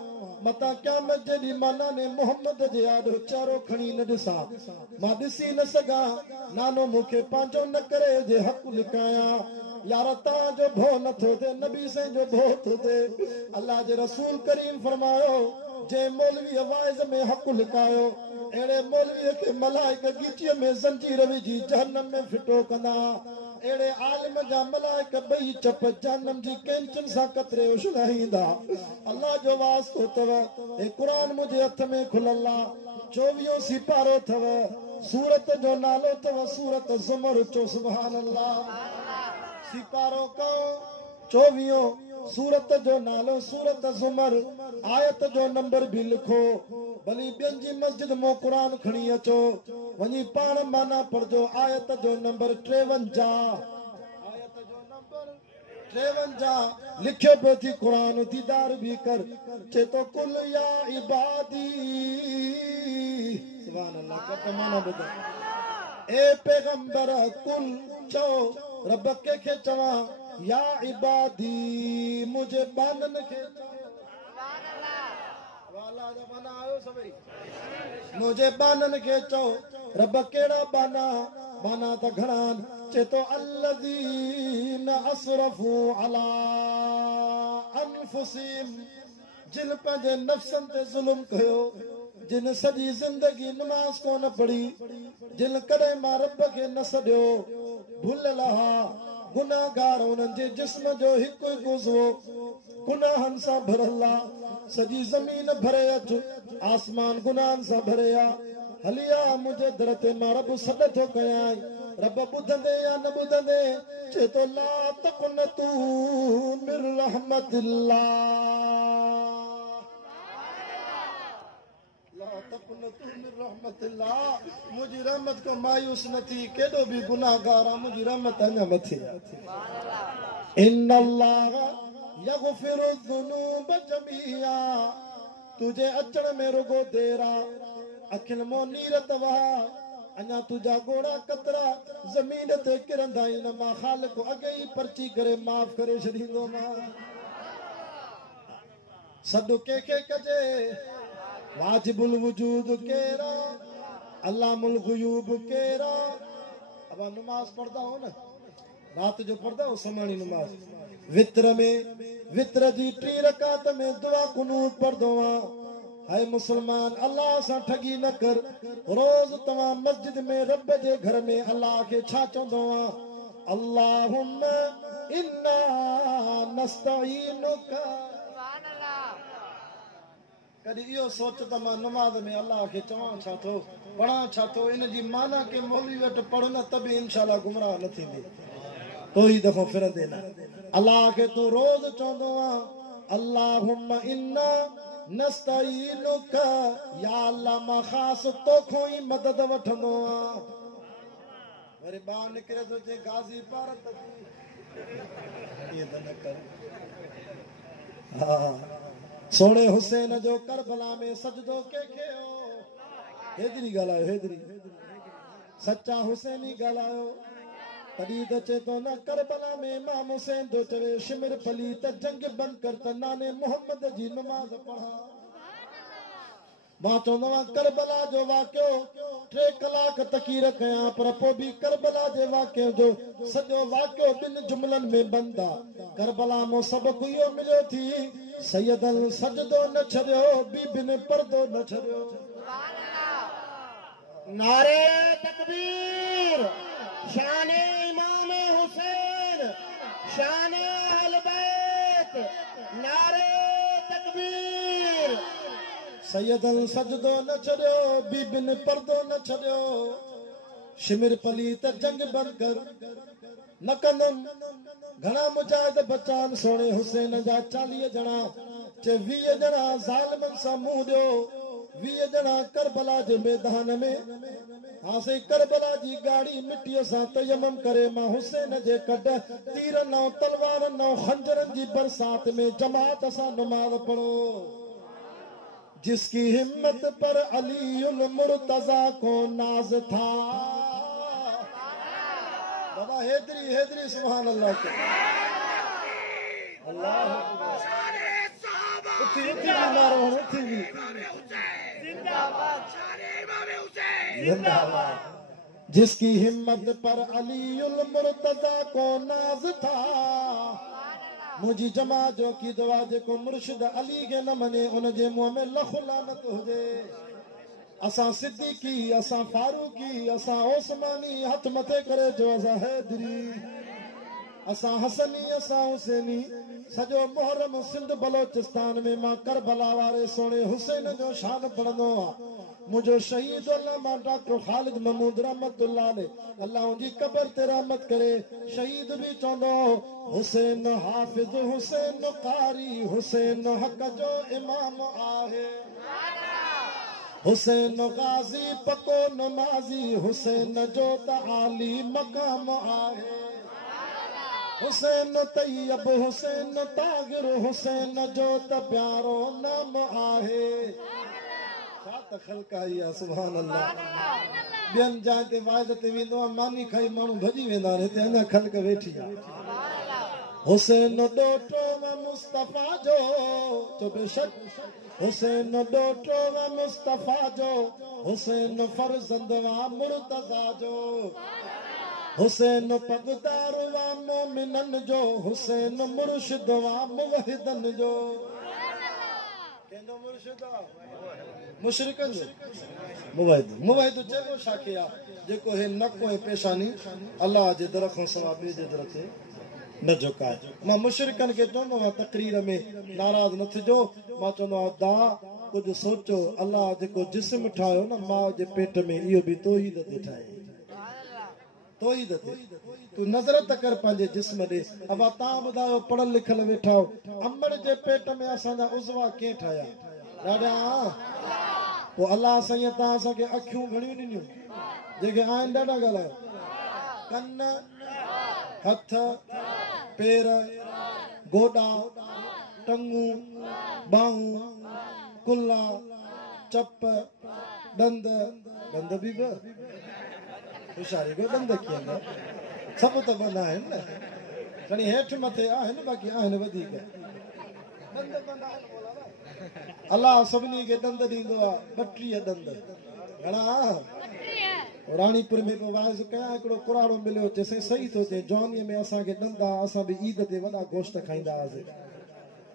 متا قیامت جی مانا نے محمد جے آڈو چارو کھڑی نہ ڈسا ماں ڈسی نہ سگا نانو مکھے پانچو نہ کرے جے حق لکایا یار تاں جو بھو نہ تھو دے نبی سے جو بھو تھو دے اللہ جے رسول کریم فرمایو جے مولوی وائز میں حق لکایو ایڑے مولوی کے ملائک گیچی میں زنجیر وجھی جہنم میں فٹو کنا ایڑے عالم جا ملائک بئی چپ جہنم جی کینچن سا قطرے اچھلائیندا اللہ جو واسطو تو اے قرآن مجھے ہتھ میں کھل اللہ 24 سپارو تھو سورت جو نالو تو سورت زمر چو سبحان اللہ سپارو کو 24 سورت جو نالو سورت زمر آیت جو نمبر بھی لکھو بلی بین جی مسجد مو قرآن کھڑی اچو ونی پان مانا پڑھو آیت جو نمبر 53 آیت جو نمبر 53 لکھو پہ تھی قرآن دیدار بھی کر چھے تو کل یا عبادی سبحان اللہ کا مانا بتا اے پیغمبر کل چو رب کے کھچوا یا عبادی مجھے بانن کے والا جا بانا آئو سبھی مجھے بانن کے چو رب کیڑا بانا بانا تا گھران چے تو الذین اسرفوا علی انفسیم جن پنجے نفسن تے ظلم کہو جن سجی زندگی نماز کو نہ پڑھی جن کڑے ماں رب کے نہ سڑیو بھول لہا گناہگار انہن جے جسم جو ہکو گزو گناہن سا بھر اللہ سجی زمین بھرے اچ آسمان گناہن سا بھریا हलिया मुझे दरते मां रब सॾ थो कयां रब ॿुधंदे या न ॿुधंदे चए तो ला तक़नतू मिन रहमतिल्लाह ला तक़नतू मिन रहमतिल्लाह मुंहिंजी रहमत को मायूस न थी केॾो बि गुनाहगार आहे मुंहिंजी रहमत अञा मथे इन्नल्लाह यग़फिरु ज़ुनूब जमीआ तुझे अचण में रुगो देर आहे अखियुनि मां नीरत वहा अञा तुंहिंजा गोड़ा कतरा ज़मीन ते किरंदा आहिनि मां ख़ालिक अॻे ई पर्ची करे माफ़ करे छॾींदोमांइ सॾु कंहिंखे कजे वाजिबुल वजूद केरा अल्लामुल गुयूब केरा अब नमाज पढ़दा हो न रात जो पढ़दा हो समानी नमाज वित्र जी 3 रकात में दुआ कुनूत पढ़दो हाय मुसलमान अल्लाह सां ठगी न कर रोज तव्हां मस्जिद में रब जे घर में अल्लाह खे छा चवंदो अल्लाहुम्मा इन्ना नस्तईनुका कॾहिं इहो सोच त मां नमाज़ में अल्लाह खे चवां छा थो पढ़ां छा थो इन जी माना के मौलवी वटि पढ़ न त बि इंशाअल्लाह गुमराह न थींदी तो ही दफ़ो फिरंदे न अल्लाह खे तूं रोज़ चवंदो अल्लाहुम्मा इन्ना नस्तईनुका या अल्लाह मां ख़ासि तोखों ई मदद वठंदो वरी ॿाहिरि निकिरे थो चए गाज़ी भारत ईअं त न कर हा सोने हुसैन जो करबला में सजदो कंहिंखे हो हेतिरी ॻाल्हायो हेतिरी सच्चा हुसैनी ॻाल्हायो तॾहिं त चए थो न करबला में इमाम हुसैन थो चवे शिमिर फली त जंग बंदि कर त नाने मोहम्मद जी नमाज़ पढ़ा मां चवंदो आहियां करबला जो वाक़ियो 3 कलाक तकीर कयां पर पोइ बि करबला जे वाक़ियो जो सॼो वाक़ियो 2 जुमलनि में बंदि आहे करबला मां सबक़ु इहो मिलियो थी सैयदन सजदो न छॾियो बीबिन पर्दो न छॾियो नारे तकबीर शाने इमाम हुसैन शाने अहल बैत नारे तकबीर सैयदन सजदो न छॾियो बीबिन पर्दो न छॾियो शिमिर पली त जंग बंदि कर न कंदुमि घणा मुजाहिद बचान सोणे हुसैन जा 40 ॼणा चे 20 ॼणा ज़ालिमनि सां मुंहुं ॾियो 20 ॼणा करबला जे मैदान में हासे करबला जी गाड़ी मिटीअ सां तयमम करे मां हुसैन जे कढ तीर न तलवार न खंजरनि जी बरसात में जमात सां नमाज़ पढ़ो जिसकी हिम्मत पर अलीउल मुर्तजा को नाज था बाबा हेदरी सुभान अल्लाह के अल्लाह उठी मारो उठी जिंदाबाद जिसकी हिम्मत पर अलीउल मुर्तजा को नाज था मुझी जमा जो की दवा जेको मुर्शिद अली के न मने उन जे मुंह में लख लानत हुजे असां सिद्दीकी असां फारूकी असां ओस्मानी हथ मथे करे जो असां हैदरी असां हसनी असां हुसैनी सॼो मुहर्रम सिंध बलोचिस्तान में मां करबला वारे सोणे हुसैन जो शान पढ़ंदो आहियां मुझो शहीद अल्लामा डॉक्टर खालिद महमूद रहमतुल्लाह अलैह अल्लाह उनजी कब्र ते रहमत करे शहीद भी चवंदो हुसैन हाफिज हुसैन कारी हुसैन हक जो इमाम आहे हुसैन गाजी पको नमाजी हुसैन जो त आली मकाम आहे हुसैन तैयब हुसैन तागिर हुसैन जो त प्यारो नाम आहे सुभान अल्लाह ॿियनि जाइ ते वाइद ते वेंदो आहे मानी खाई माण्हू भॼी वेंदा आहिनि हिते अञा ख़ल्क वेठी आहे हुसैन ॾोटो मुस्तफ़ा जो तो बेशक हुसैन ॾोटो मुस्तफ़ा जो हुसैन फर्ज़ंद वा मुर्तज़ा जो हुसैन पगदार वा मोमिनन जो हुसैन मुर्शिद वा मुवहिदन जो कंहिंजो मुर्शिद मुशरिकन जो मुवहिद चइबो छाखे आहे जेको हे नको ऐं पेशानी अलाह जे दर खां सवाइ ॿिए जे दर ते न झुकाए मां मुशरिकन खे चवंदो आहियां तकरीर में नाराज़ न थिजो मां चवंदो आहियां दा कुछ सोचो अल्लाह जेको जिस्म ठाहियो न माउ जे पेट में इहो भी तौहीद ते ठाहे तौहीद ते तू नज़र त कर पंहिंजे जिस्म ॾे अब तव्हां ॿुधायो पढ़ल लिखल वेठा हो अमड़ जे पेट में असांजा उज़वा कीअं ठाहिया ॾाढा पोइ अल्लाह साईं तव्हां असांखे अखियूं घणियूं ॾिनियूं जेके आहिनि ॾाढा ॻाल्हायो कन हथ पेर गोॾा टंगूं बाहूं कुल्ला चप दंद दंद भी होशियारी को दंद कीअं न सभु त बंदि आहिनि न खणी हेठि मथे आहिनि बाक़ी आहिनि वधीक दंद बंदि आहिनि अल्लाह सभिनी खे दंद ॾींदो आहे 32 दंद घणा रानीपुर में को वाइज़ कया हिकिड़ो कुराड़ो मिलियो चइसई सही थो चए जवानीअ में असांखे दंद आहे असां बि ईद ते वॾा गोश्त खाईंदा हुआसीं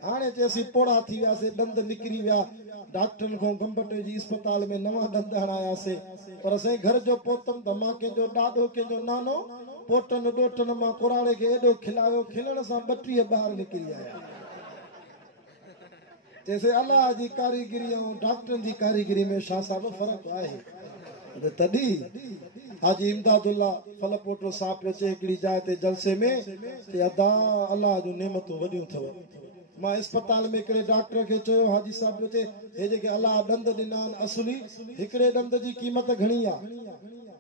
हाणे चइसई पोड़ा थी वियासीं दंद निकिरी विया डॉक्टरनि खां गंबटे जी अस्पताल में नवां दंद हणायासीं पर असां घर जो पोतम त मां कंहिंजो ॾाॾो कंहिंजो नानो पोटनि ॾोटनि मां कुराड़े खे एॾो खिलायो खिलण सां 32 ॿार निकिरी आया चइसई अल्लाह जी कारीगिरी ऐं डॉक्टरनि जी कारीगिरी में छा साहिब फ़र्क़ु आहे तॾहिं हाजी इमदादुल्ला फल पोटो साहब पियो चए हिकिड़ी जाइ ते जलसे में चए अदा अल्लाह जूं नेमतूं वॾियूं अथव मां अस्पताल में हिकिड़े डॉक्टर खे चयो हाजी साहब पियो चए हे जेके अल्लाह ॾंद ॾिना आहिनि असुली हिकिड़े ॾंद जी क़ीमत घणी आहे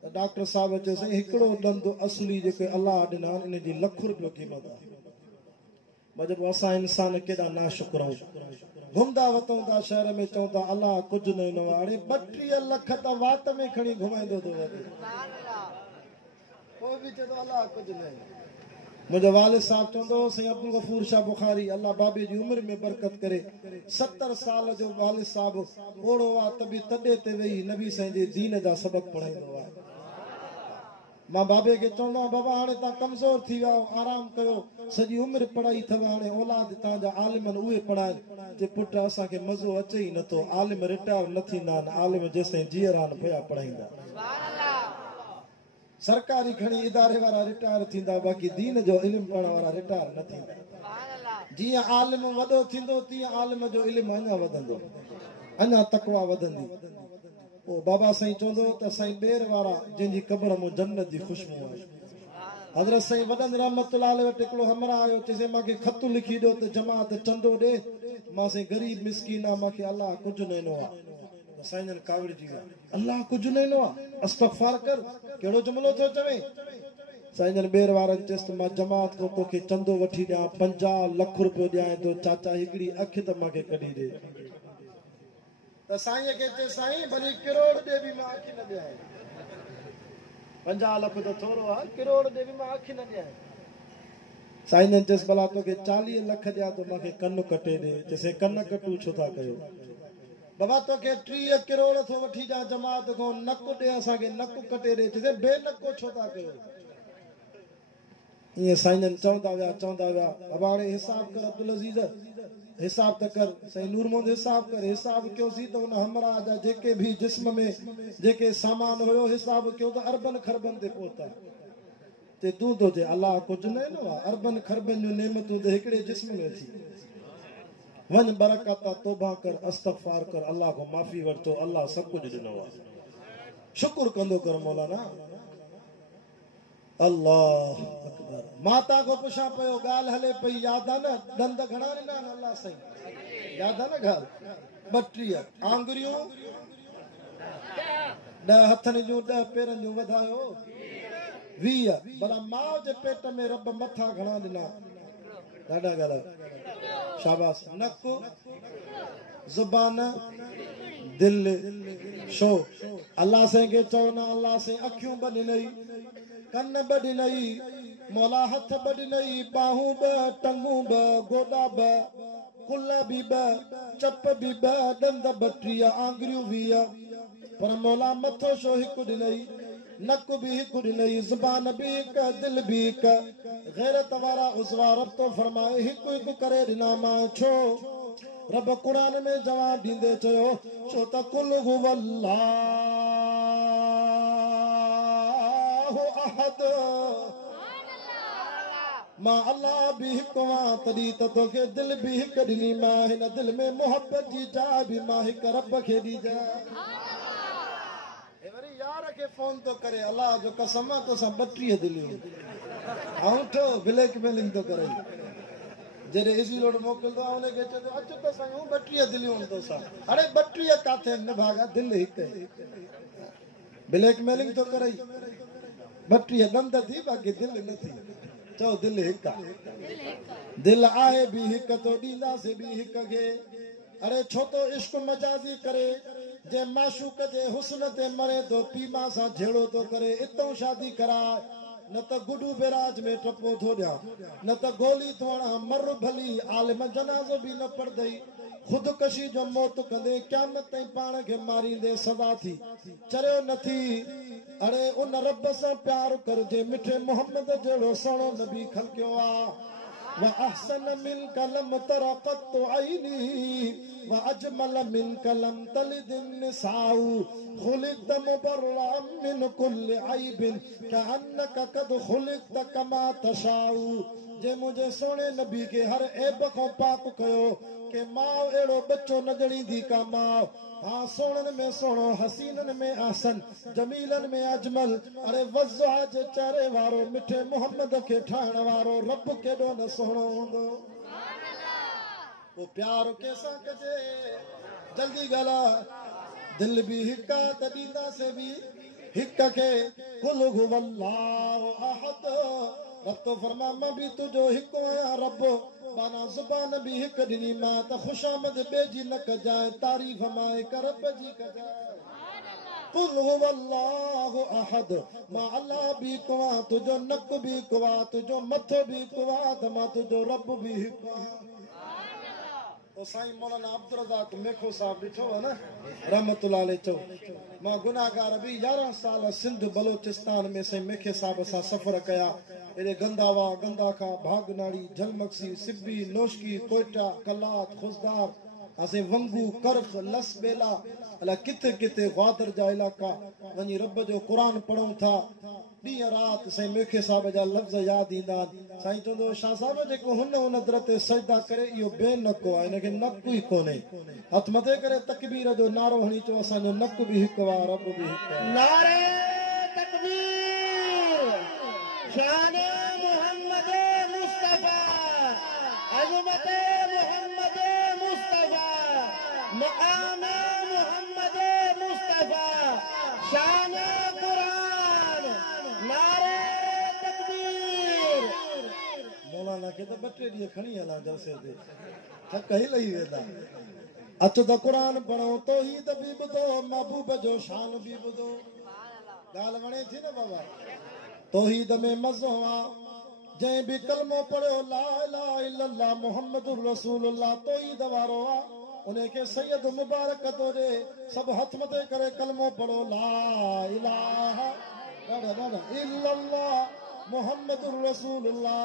त डॉक्टर साहब चयो साईं हिकिड़ो ॾंद असुली जेके अल्लाह ॾिना आहिनि इन जी ₹1,00,000 क़ीमत आहे मतिलबु असां इंसान केॾा नाशुक्र आहियूं घुमंदा वतूं था शहर में चऊं था अल्लाह कुझु न ॾिनो हाणे 32 लख त वात में खणी घुमाईंदो थो वञे कोई बि चए थो अल्लाह कुझु न मुंहिंजो वालिद साहब चवंदो साईं अब्दुल गफूर शाह बुखारी अल्लाह बाबे जी उमिरि में बरकत करे 70 साल जो वालिद साहब ओड़ो आहे त बि तॾे ते वेही नबी साईं जे दीन जा सबक पढ़ाईंदो आहे मां बाबे खे चवंदो आहियां बाबा हाणे तव्हां कमज़ोर थी विया आराम कयो सॼी उमिरि पढ़ाई अथव हाणे औलाद तव्हांजा आलिम उहे पढ़ाइनि जे पुट असांखे मज़ो अचे ई नथो आलिम रिटायर न थींदा आहिनि आलिम जेसिताईं जीअरान पिया पढ़ाईंदा सरकारी खणी इदारे वारा रिटायर थींदा बाक़ी दीन जो इल्मु पढ़ण वारा रिटायर न थींदा जीअं आलिम वॾो थींदो तीअं आलिम जो इल्मु अञा वधंदो अञा तकवा वधंदी पोइ बाबा साईं चवंदो त साईं ॿेर वारा जंहिंजी क़बर में जन्नत जी ख़ुशबू आहे हज़रत साईं वॾनि रहमतुल्लाह अलैहि वटि हिकिड़ो हमरा आयो चइसई मूंखे ख़त लिखी ॾियो त जमात चंदो ॾे मां साईं ग़रीब मिसकीन आहे मूंखे अल्लाह कुझु न ॾिनो आहे साईं जन कावड़जी विया अल्लाह कुझु न ॾिनो आहे अस्तग़फ़ार कर कहिड़ो जुमिलो थो चवे साईं जन ॿेर वारनि चयसि त मां जमात खां तोखे चंदो वठी ॾियां 50 लख रुपयो ॾियां थो चाचा हिकिड़ी अखि त मूंखे कढी ॾे त साईं खे चए साईं भली किरोड़ ॾे बि मां अखि न ॾियां 50 लख त थोरो आहे किरोड़ ॾे बि मां अखि न ॾियां साईं जन चयसि भला तोखे 40 लख ॾियां त मूंखे कन कटे ॾे चइसई कन कटू छो था कयो बाबा तोखे 30 किरोड़ थो वठी ॾियां जमात खां नक ॾे असांखे नक कटे ॾे चइसई बेनको छो था कयो ईअं साईं जन चवंदा विया अब हाणे हिसाब कर अब्दुल अज़ीज़ हिसाब त कर साईं नूर मोहम्मद हिसाब कर हिसाब कयोसीं त उन हमरा जा जेके भी जिस्म में जेके सामान हुयो हिसाब कयो त अरबन खरबन ते पहुता ते तूं तो जे अल्लाह कुझु न ॾिनो आहे अरबन खरबन जूं नेमतूं त हिकिड़े जिस्म में थी वञ बरकत तौबा कर अस्तग़फ़ार कर अल्लाह को माफ़ी वठो अल्लाह सभु कुझु ॾिनो आहे शुक्र कंदो कर मौलाना अल्लाह अकबर माता को पुछा पियो ॻाल्हि हले पई यादि आहे न दंद घणा ॾिना आहिनि अल्लाह साईं यादि आहे न ॻाल्हि 32 आंगुरियूं 10 हथनि जूं 10 पेरनि जूं वधायो 20 भला माउ जे पेट में रब मथा घणा ॾिना ॾाढा ॻाल्हि शाबाश नक ज़ुबान दिल शो अल्लाह साईं खे चओ न अल्लाह साईं अखियूं ब ॾिनई कन ब ॾिनई मौला हथ ब ॾिनई बाहूं ब टंगूं ब गोॾा ब कुल बि ब चप बि ब ॾंद 32 आंगुरियूं 20 पर मौला मथो छो हिकु ॾिनई नक भी हिकु ॾिनई ज़ुबान भी हिकु दिल भी हिकु गैरत वारा उज़वा रब तो फरमाए हिकु हिकु करे ॾिना मां छो रब कुरान में जवाब ॾींदे चयो छो त कुल हुवल्लाहु अहद मां अल्लाह भी हिकु आहियां तॾहिं त तोखे दिल भी हिकु ॾिनी मां हिन दिल में मोहब्बत जी जाइ भी मां हिकु रब खे ॾिजां वरी यार खे फोन तो करे अल्लाह जो कसम आहे तोसां 32 दिलियूं ऐं ठो ब्लैकमेलिंग तो करे जॾहिं इजी रोड मोकिलंदो आहे उनखे चवंदो अचो त साईं 32 दिलियूं आहिनि तोसां अरे 32 काथे न भागा दिल हिकु ब्लैकमेलिंग तो करे 32 गंद थी बाक़ी दिल न थी चओ दिल हिकु आहे दिल आहे भी हिकु तो ॾींदासीं भी हिकु खे अरे छो तो इश्क मजाजी करे जे माशूक जे हुस्न ते मरे तो पीमा सां झेड़ो तो करे इतों शादी कराए न त गुडू बेराज में टपो थो ॾियां न त गोली तोड़ा मर भली आलिम जनाज़ो भी न पढ़दई खुदकशी जो मौत कंदे क़यामत ताईं पाण खे मारींदे सदा थी चरियो न थी अरे उन रब सां प्यार कर जे मिठे मोहम्मद जहिड़ो सुहिणो नबी खलकियो आहे وأحسن منك لم تر قط عيني وأجمل منك لم تلد النساء خلقت مبرأ من كل عيب كأنك قد خلقت كما تشاء जे मुझे सोने नबी के हर ऐब को पाक कयो के माओ एड़ो बच्चो न जणींदी का माओ हाँ सोनन में सोनो हसीनन में आसन जमीलन में अजमल अरे वज़्ज़ा जे चेहरे वारो मिठे मोहम्मद के ठाण वारो रब केडो न सोनो हुंदो वो प्यार कैसा कजे जल्दी गला दिल भी हिक्का तदीदा से भी हिक्का के कुल हुवल्लाहु अहद रब तो फरमा मां भी तुझो हिको आहियां रब माना ज़ुबान भी हिकु ॾिनी मां त ख़ुशामद ॿिए जी न कजाए तारीफ़ मां हिक रब जी कजाए कुल हुवल्लाहु अहद मां अल्लाह भी हिकु आहियां तुझो नक भी हिकु आहे तुझो मथो भी हिकु आहे त मां तुझो रब भी हिकु आहियां तो साईं मौलाना अब्दुल रज़ाक मेखो साहब ॾिठो आहे न रहमतुल्लाह अलैह चओ मां गुनाहगार भी 11 साल सिंध बलोचिस्तान में साईं मेखे साहब सां सफ़र कया एॾे गंदावा गंदाखा भागनाड़ी झलमक्सी सिब्बी नोशकी कोयटा कलात खुशदार असें वंगू करख लसबेला अला किथे किथे ग्वादर जा इलाका वञी रब जो क़ुरान पढ़ूं था ॾींहं राति साईं मेखे साहब जा लफ़्ज़ यादि ईंदा साईं चवंदो शाह साहब जेको हुन नदर ते सजदा करे इहो बेनको आहे हिनखे नक ई कोन्हे हथ मथे करे तकबीर जो नारो हणी चओ असांजो नक बि हिकु आहे रब बि हिकु आहे नारे तकबीर शान मोहम्मद मुस्तफा अज़मत मोहम्मद मुस्तफा मकाम मोहम्मद मुस्तफा शान कुरान नारे तकबीर मौलाना खे त 2 ॾींहं खणी हलां जलसे ते थक ई लही वेंदा अचो त क़ुरान पढ़ो तौहीद बि ॿुधो महबूब जो शान बि ॿुधो ॻाल्हि वणे थी न बाबा तौहीद में मज़ो आहे जंहिं बि कलमो पढ़ियो ला इलाहा इल्लल्लाह मुहम्मदुर रसूलुल्लाह तौहीद वारो आहे उनखे सैयद मुबारक थो ॾे सभु हथ मथे करे कलमो पढ़ो ला इलाहा इल्लल्लाह मुहम्मदुर रसूलुल्लाह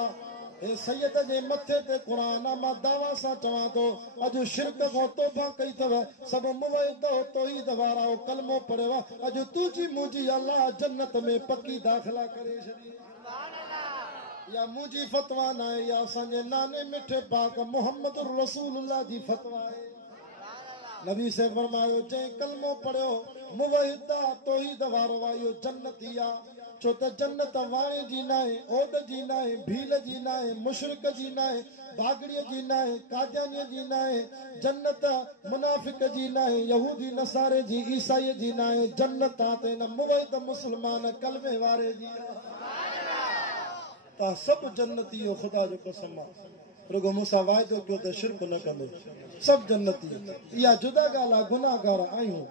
ए सैयद जे मथे ते क़ुरान मां दावा सां चवां थो अॼु शिरक खां तौबा कई अथव सभु मुवहिद तौहीद वारा कलमो पढ़ियो अॼु तुंहिंजी मुंहिंजी अल्लाह जन्नत में पकी दाख़िला करे छॾी या मुंहिंजी फतवा न आहे या असांजे नाने मिठे पाक मुहम्मद रसूलुल्लाह जी फतवा आहे नबी से फरमायो जंहिं कलमो पढ़ियो मुवहिद तौहीद वारो आहे इहो जन्नती आहे छो त जन्नत वाणे जी न आहे ओड जी न आहे भील जी न आहे मुशरिक जी न आहे बागड़ीअ जी न आहे कादियानीअ जी न आहे जन्नत मुनाफ़िक जी न आहे यहूदी नसारे जी ईसाईअ जी न आहे जन्नत आहे त हिन मुवहिद मुस्लमान कलमे वारे जी त सभु जन्नती हो ख़ुदा जो कसम आहे रुगो मूंसां वाइदो कयो त शिरक न कंदो सभु जन्नती इहा जुदा ॻाल्हि आहे गुनाहगार आहियूं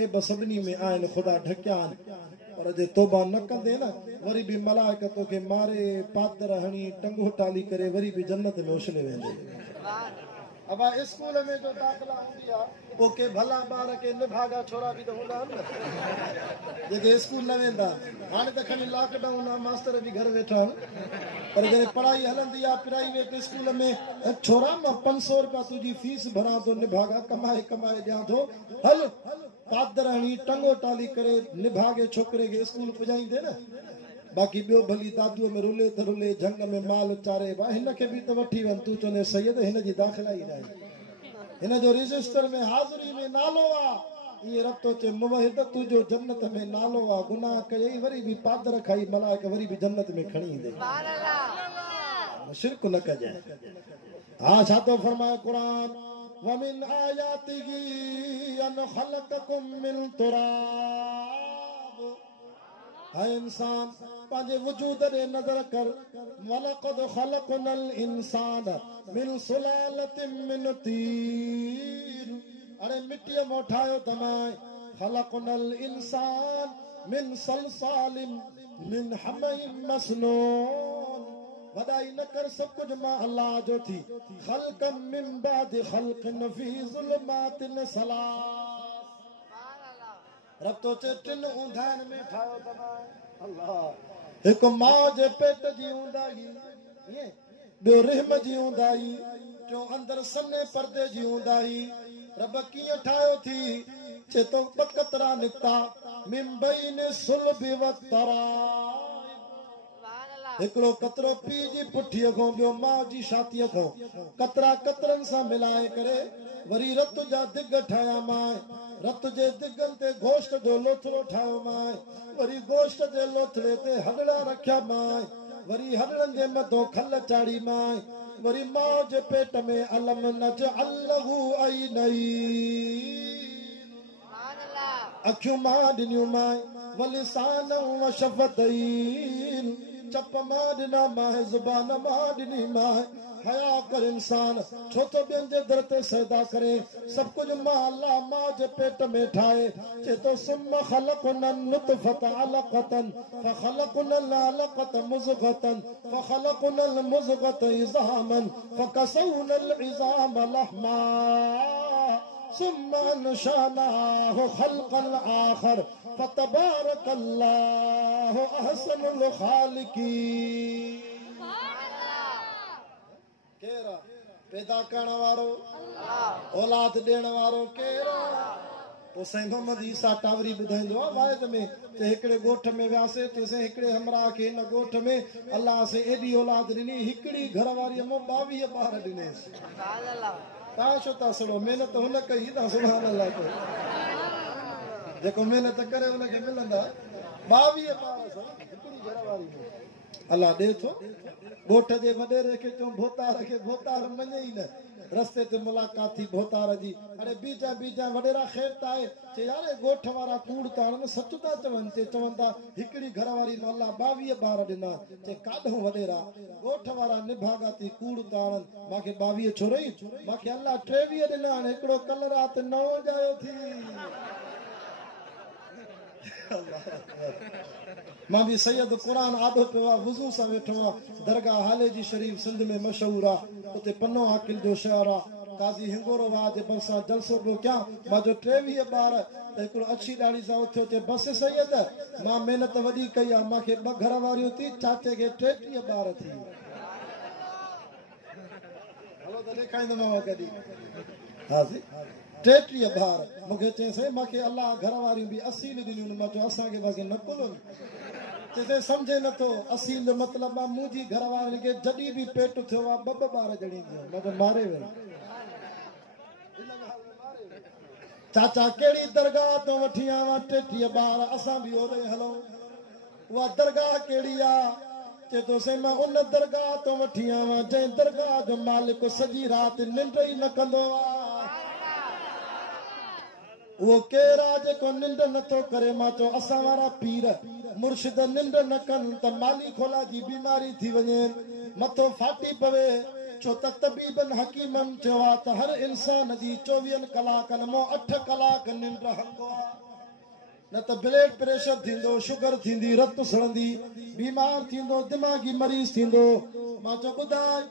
ए बि सभिनी में आहिनि ख़ुदा ढकिया आहिनि पर जे तौबा न कंदे न वरी बि मलाइक तोखे मारे पादर हणी टंगो टाली करे वरी बि जन्नत में उछले वेंदे अब स्कूल में जो दाख़िला हूंदी आहे पोइ के भला ॿार के निभागा छोरा बि त हूंदा आहिनि न जेके स्कूल न वेंदा हाणे त खणी लॉकडाउन आहे मास्टर बि घर वेठा आहिनि पर जॾहिं पढ़ाई हलंदी आहे प्राइवेट स्कूल में छोरा मां 500 रुपया तुंहिंजी फीस भरां थो निभागा कमाए कमाए ॾियां थो हल पादर हणी टंगो टाली करे निभागे छोकिरे खे स्कूल पुॼाईंदे न बाक़ी ॿियो भली दादूअ में रुले त रुले झंग में माल चारे बा हिन खे बि त वठी वञ तूं चवंदे सैयद हिन जी दाख़िला ई न आहे हिन जो रजिस्टर में हाज़िरी में नालो आहे ये रब तो चे मुवहिद तुझो जन्नत में नालो आ गुनाह कई वरी भी पादर खाई मलाइक वरी भी जन्नत में खणी ईंदे सुभान अल्लाह शिरक न कजे हां छा तो फरमाए कुरान वमिन आयातिही अन खलककुम मिन तुराब है इंसान पांजे वजूद रे नजर कर वलक़द खलकनल इंसान मिन सुलालतिन मिन तीन अरे मिट्टी मोठायो तमाय खलकनल इंसान मिन सलसालिन मिन हमीम मसनून वदाई न कर सब कुछ मां अल्लाह जो थी खलकम मिन बाद खलकन फी ज़ुलमातिन सलास रब तो टिन ऊंधान में ठायो तमाय अल्लाह एक मां जे पेट जी ऊंदाई ये ॿियो रहम जी ऊंदाई जो अंदर सन्ने पर्दे जी ऊंदाई रब कीअं ठाहियो थी चे तो ॿ कतरा निकिता मिन बैन सुल्बि व तराइब हिकिड़ो कतरो पीउ जी पुठीअ खां ॿियो माउ जी छातीअ खां कतरा कतरनि सां मिलाए करे वरी रत जा दिग ठाहिया माए रत जे दिगनि ते गोश्त जो लोथड़ो ठाहियो माए वरी गोश्त जे लोथड़े ते हॾड़ा रखिया माए वरी हॾड़नि जे मथां खल चाढ़ी माए वरी मां जे पेट में अलम नजअलहु ऐनैन अखियूं मां ॾिनियूं माए वलिसान व शफ़तैन चप मां ॾिना माए ज़ुबान मां ॾिनी माए हया कर इंसान छो तो ॿियनि जे दर ते सजदा करे सब कुछ मां अल्लाह मां जे पेट में ठाहे चे तो सुम्मा खलक़नन नुतफ़त अलक़तन फखलक़नल अलक़त मुज़ग़तन फखलक़नल मुज़ग़त इज़ामन फकसौनल इज़ाम लहमा सुम्मा अंशानाहु खल्क़न आखर फतबारकल्लाहु अहसनुल खालिकीन केरा पैदा करण वारो औलाद ॾियण वारो केरा पोइ साईं मोहम्मद ईसा टावरी ॿुधाईंदो आहे वाइद में ते हिकिड़े ॻोठ में वियासीं चइसि हिकिड़े हमराह खे हिन ॻोठ में अलाह से एॾी औलाद ॾिनी हिकिड़ी घरवारीअ मां 22 ॿार ॾिनेसि तव्हां छो था सड़ो महिनत हुन कई था सुभाणे अलाह को जेको महिनत करे हुनखे मिलंदा 22 ॿार हिकिड़ी घरवारी में अल्लाह ॾे थो ॻोठ जे वॾेरे खे चऊं भोतार खे भोतार मञे ई न रस्ते ते मुलाक़ात थी भोतार जी अरे बीजा बीजा वॾेरा ख़ैर त आहे चए यार ॻोठ वारा कूड़ था न सच था चवनि चए चवनि था हिकिड़ी घरवारी में अल्लाह 22 ॿार ॾिना चए काॾों वॾेरा ॻोठ वारा निभागा थी कूड़ था आणनि मूंखे 22 छो रही मूंखे अल्लाह 23 ॾिना हाणे हिकिड़ो कल्ह राति नओं जायो थी मां भी सैयद कुरान आदो पियो आहे वुज़ू सां वेठो आहे दरगाह हाले जी शरीफ सिंध में मशहूर आहे उते पन्नो आकिल जो शहर आहे काज़ी हिंगोरो वाह जे भरिसां जलसो पियो कयां मां जो 23 ॿार त हिकिड़ो अछी ॾाढ़ी सां उथियो चए बस सैयद मां महिनत वॾी कई आहे मूंखे 2 घर वारियूं थी चाचे खे 33 ॿार थी हलो त ॾेखारींदोमांव कॾहिं हा जी 33 ॿार मूंखे चयईं मूंखे अल्लाह घर वारियूं बि 80 ॾिनियूं मां चयो असांखे बाक़ी न कुल चए सम्झे नथो 80 जो मतिलबु आहे मुंहिंजी घर वारनि खे जॾहिं बि पेट थियो आहे 2 ॿार जणींदियूं मां त मारे वई चाचा कहिड़ी दरगाह तो वठी आवा 33 ॿार असां बि ओॾे हलूं उहा दरगाह कहिड़ी आहे चए तो से मां उन दरगाह तो वठी आवा जंहिं दरगाह जो मालिक सॼी राति निंड ई न कंदो आहे वो केरा जेको निंड नथो करे मां चयो असां वारा पीर मुर्शिद निंड न कनि त माली खोला जी बीमारी थी वञे मथो फाटी पवे छो त तबीबन हकीमन चयो आहे त हर इंसान जी 24 कलाकनि मां 8 कलाक निंड हंगो आहे न त ब्लड प्रेशर थींदो शुगर थींदी रत सड़ंदी बीमार थींदो दिमागी मरीज़ थींदो मां चयो ॿुधाए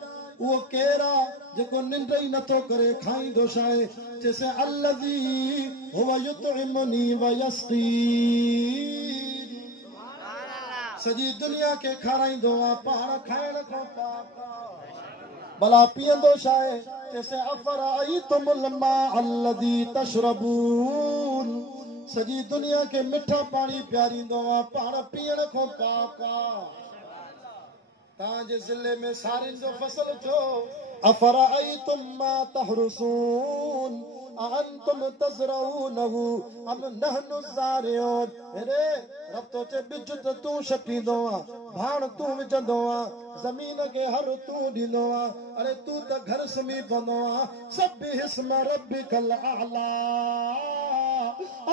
वो केरा जेको निंड ई नथो करे खाईंदो छाहे चइसे अल्लज़ी हुवा युतइमुनी व यस्क़ीन सॼी दुनिया खे खाराईंदो आहे पाण खाइण खां पाक भला पीअंदो छाहे चइसे अफ़राइतुमुल माअ अल्लज़ी तशरबून सॼी दुनिया खे मिठा पाणी पियारींदो आहे पाण पीअण खां पाक आहे तव्हांजे ज़िले में सारिन जो फसल थियो अफराइतुम मा तहरुसून अअंतुम तज़रऊनहु अम नहनु ज़ारिऊन रे रब तो चे बिज त तूं छटींदो आहे भाण तूं विझंदो आहे ज़मीन खे हर तूं ॾींदो आहे अरे तूं त घर सुम्ही पवंदो आहे सब्बिह इस्म रब्बिकल आला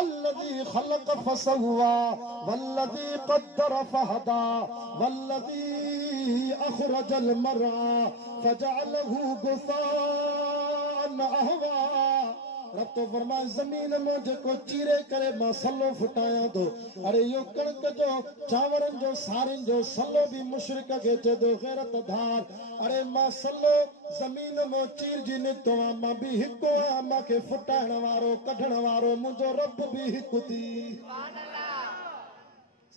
الذي خلق فسوى والذي قدر فهدى والذي أخرج المرعى فجعله غثاء أحوى رب تو فرمائے زمین میں جکو چیرے کرے ماں سلو پھٹایا دو ارے یو کڑک جو چاورن جو سارن جو سلو بھی مشرک کے چے دو غیرت دھار ارے ماں سلو زمین میں چیر جی نکتو ماں بھی ہکو ماں کے پھٹائن وارو کڈھن وارو مجھو رب بھی ہکو تھی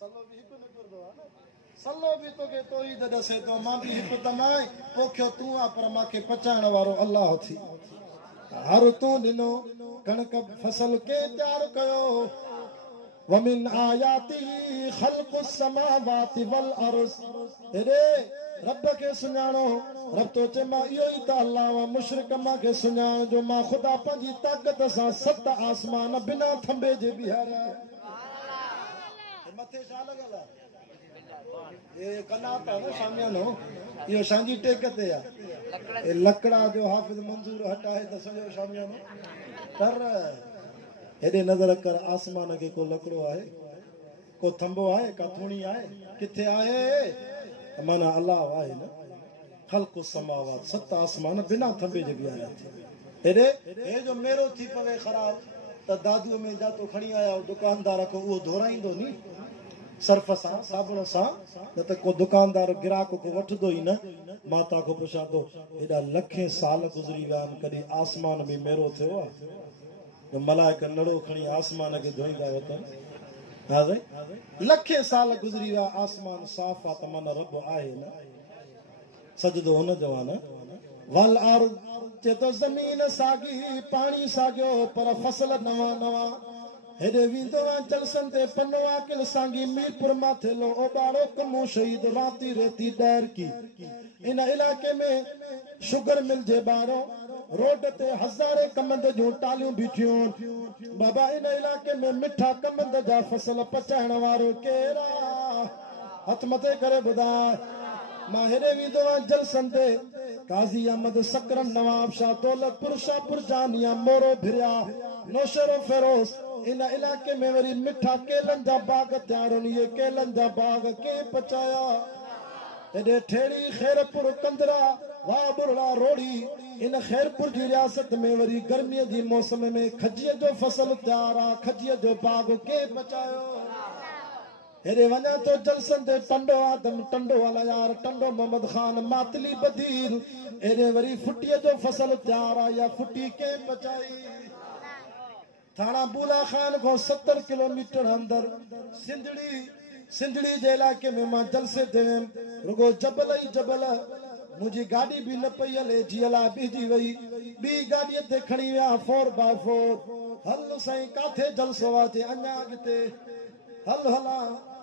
سلو بھی ہکو نکر دو سلو بھی تو کے تو ہی دسے تو ماں بھی ہکو تمائے پوکھو تو پر ماں کے پچائن وارو اللہ تھی ہر تو ڏنو کणڪ فصل کے تیار کيو ومن آياته خلق السماوات والارض رے رب کے سڃاڻو رب تو چے ما اهو ئي ته الله وا مشرک ما کے سڃاڻ جو ما خدا پنهंजी طاقت سان ست آسمان بنا تھنبے جي بيهارا مٿي छा लॻل आहे ये कनात है ना सामियानो ये सांजी टेकते या ये लकड़ा जो हाफिज मंजूर हटा है तो सजो सामियानो तर हेडे नजर कर आसमान के को लकड़ो आहे को थंबो आहे का थूणी आहे किथे आहे माना अल्लाह आहे ना खल्क़ु समावात सत आसमान बिना थंबे जे भी आया हेडे हे जो मेरो थी पवे खराब त दादू में जातो खणी आया दुकानदार को वो धोराइंदो नी सर्फ सां साबुण सां न त को दुकानदार गिराक को वठदो ही न माता को पुछा तो एडा लखे साल गुज़री विया कदी आसमान में मेरो थियो आहे मलाइक नड़ो खणी आसमान के धोईंदा वतन हां भाई लखे साल गुज़री विया आसमान साफ़ आहे त मन रब आहे न सजदो हुन जो आहे न वल अर्द चे तो ज़मीन सागी पानी सागियो पर फसल नवा नवा हेडे विंदो जलसन ते पन्नो आकिल सांगी मीरपुर माथे लो ओबारो कमो शहीद राती रेती डैर की इन इलाके में शुगर मिल जे बारो रोड ते हजारे कमंद जो टालियूं बीठियूं बाबा इन इलाके में मिठा कमंद जा फसल पचाइण वारो केरा हथ मथे करे ॿुधाए मां हेॾे विंदो जलसन ते काज़ी अहमद सकरन नवाब शाह दौलतपुर शाहपुर जानिया मोरो भिरिया नौशरो फेरोज इन इलाके में वरी मिठा केलन जा बाग तैयार ये केलन जा बाग के पचाया हेॾे ठेड़ी खैरपुर कंदरा वाह बुरड़ा रोड़ी इन खैरपुर जी रियासत में वरी गर्मीअ जी मौसम में खजीअ जो फसल तैयार आहे खजीअ जो बाग के पचायो हेरे वञा तो जलसन ते टंडो आदम टंडो वाला यार टंडो मोहम्मद खान मातली बदीर हेरे वरी फुटीअ जो फसल तैयार आहे या फुटी के पचाई थाना बूला खान को 70 किलोमीटर अंदर सिंधड़ी जे इलाके में मां जलसे ते रुगो जबल ही जबल मुझी गाड़ी भी न पई हले जीअला बीजी वई बी गाड़ी ते खणी विया 4x4 हल साईं काथे जलसो आहे अञा अॻिते हल हला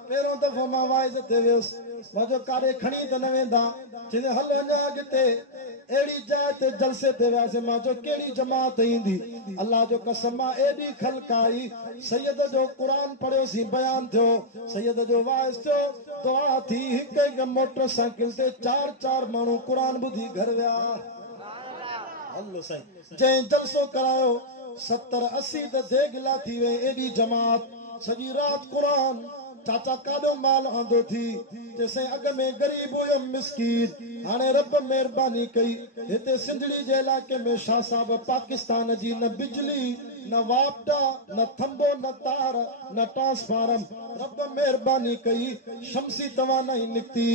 पहिरों दफ़ो मां वाइज़ ते वियुसि मां जो कारे खणी त न वेंदा चईंदे हल अञा अॻिते अहिड़ी जाइ ते जलसे ते वियासीं मां जो कहिड़ी जमात ईंदी अल्लाह जो कसम मां एॾी ख़ल्क़ आई सैयद जो क़ुरान पढ़ियोसीं बयान थियो सैयद जो वाइज़ थियो दुआ थी हिकु हिकु मोटरसाइकिल ते 4-4 माण्हू क़ुरान ॿुधी घर विया हल साईं जंहिं जलसो करायो 70-80 त देगिला थी वई एॾी जमात सॼी रात क़ुरान चाचा काॾो माल आंदो थी जैसे अॻ में गरीब हुयो मिस्कीन हाणे रब महिरबानी कई हिते सिंधड़ी जे इलाके में शाह साहब पाकिस्तान जी न बिजली न वापटा न थंबो न तार न ट्रांसफार्म रब महिरबानी कई शमसी तवानाई निकती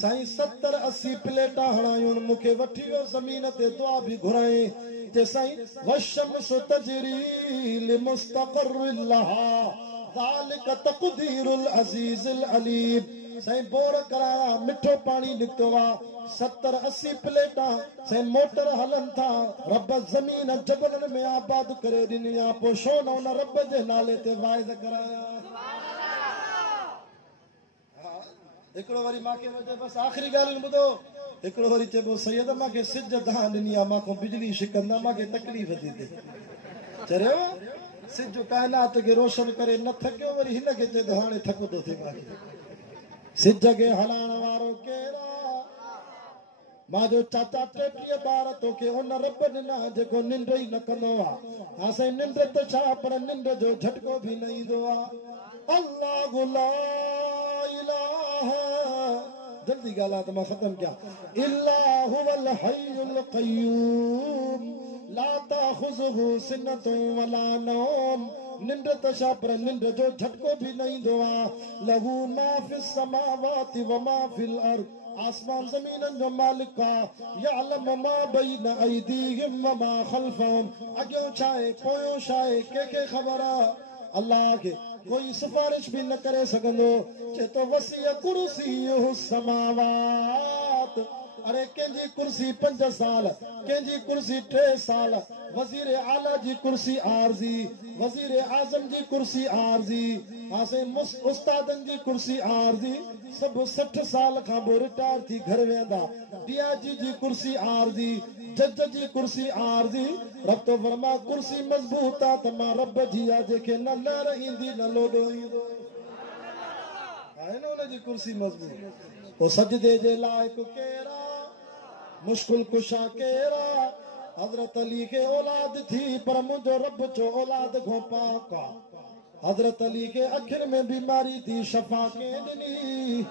साईं 70-80 प्लेटा हणायूं मूंखे वठी वियो ज़मीन ते दुआ बि घुराई ते साईं वशमस तजरी लिमुस्तक़र लहा ذلك تقدير العزيز العليم سائیں بور کرایا مٹھو پانی نکتو وا 70-80 پلیٹاں سائیں موٹر ہلن تھا رب زمین جبلن میں آباد کرے دنیا پوشون ان رب جے نالے تے وائد کرایا ایکڑو واری ماں کے وجہ بس آخری گالن بدو ایکڑو واری چے سید ماں کے سج دہاں دنیا ماں کو بجلی شکندا ماں کے تکلیف تھی تے چرے سج کائنات کے روشن کرے نہ تھکیو وری ہن کے چے دہانے تھکو تو تھے ماں سج کے ہلان وارو کیرا ماں جو چاچا ٹیٹی بار تو کے ان رب نا جکو ننڈ ہی نہ کندو ا اسے ننڈ تے چھا پر ننڈ جو جھٹکو بھی نہیں دو اللہ لا الہ جلدی گالا تو میں ختم کیا اللہ هو الحی القیوم لا تاخذه سنۃ ولا نوم ننڈ تشا پر ننڈ جو جھٹکو بھی نہیں دوا لہو ما فی السماوات و ما فی الارض آسمان زمین جو مالک کا یعلم ما بین ایدیہم و ما خلفہم اگیوں چاہے پویوں چاہے کے خبرہ اللہ کے کوئی سفارش بھی نہ کرے سکندو چے تو وسیع کرسیہ السماوات ارے کنجی کرسی 5 سال کنجی کرسی 3 سال وزیر اعلیٰ جی کرسی عارضی وزیر اعظم جی کرسی عارضی آسے استادن جی کرسی عارضی سب 60 سال کا بو ریٹائر تھی گھر ویندا ڈی آئی جی کرسی عارضی جج جی کرسی عارضی رب تو فرما کرسی مضبوطا تما رب جی آجے کے نہ لہر ایندی نہ لوڈو ایندو آئے نا انہیں جی کرسی مضبوط وہ سجدے جے لائق کیرا مشکل کشا کیرا حضرت علی کے اولاد تھی پر مجھو رب چو اولاد گھو پاکا حضرت علی کے اکھر میں بیماری تھی شفا کے دنی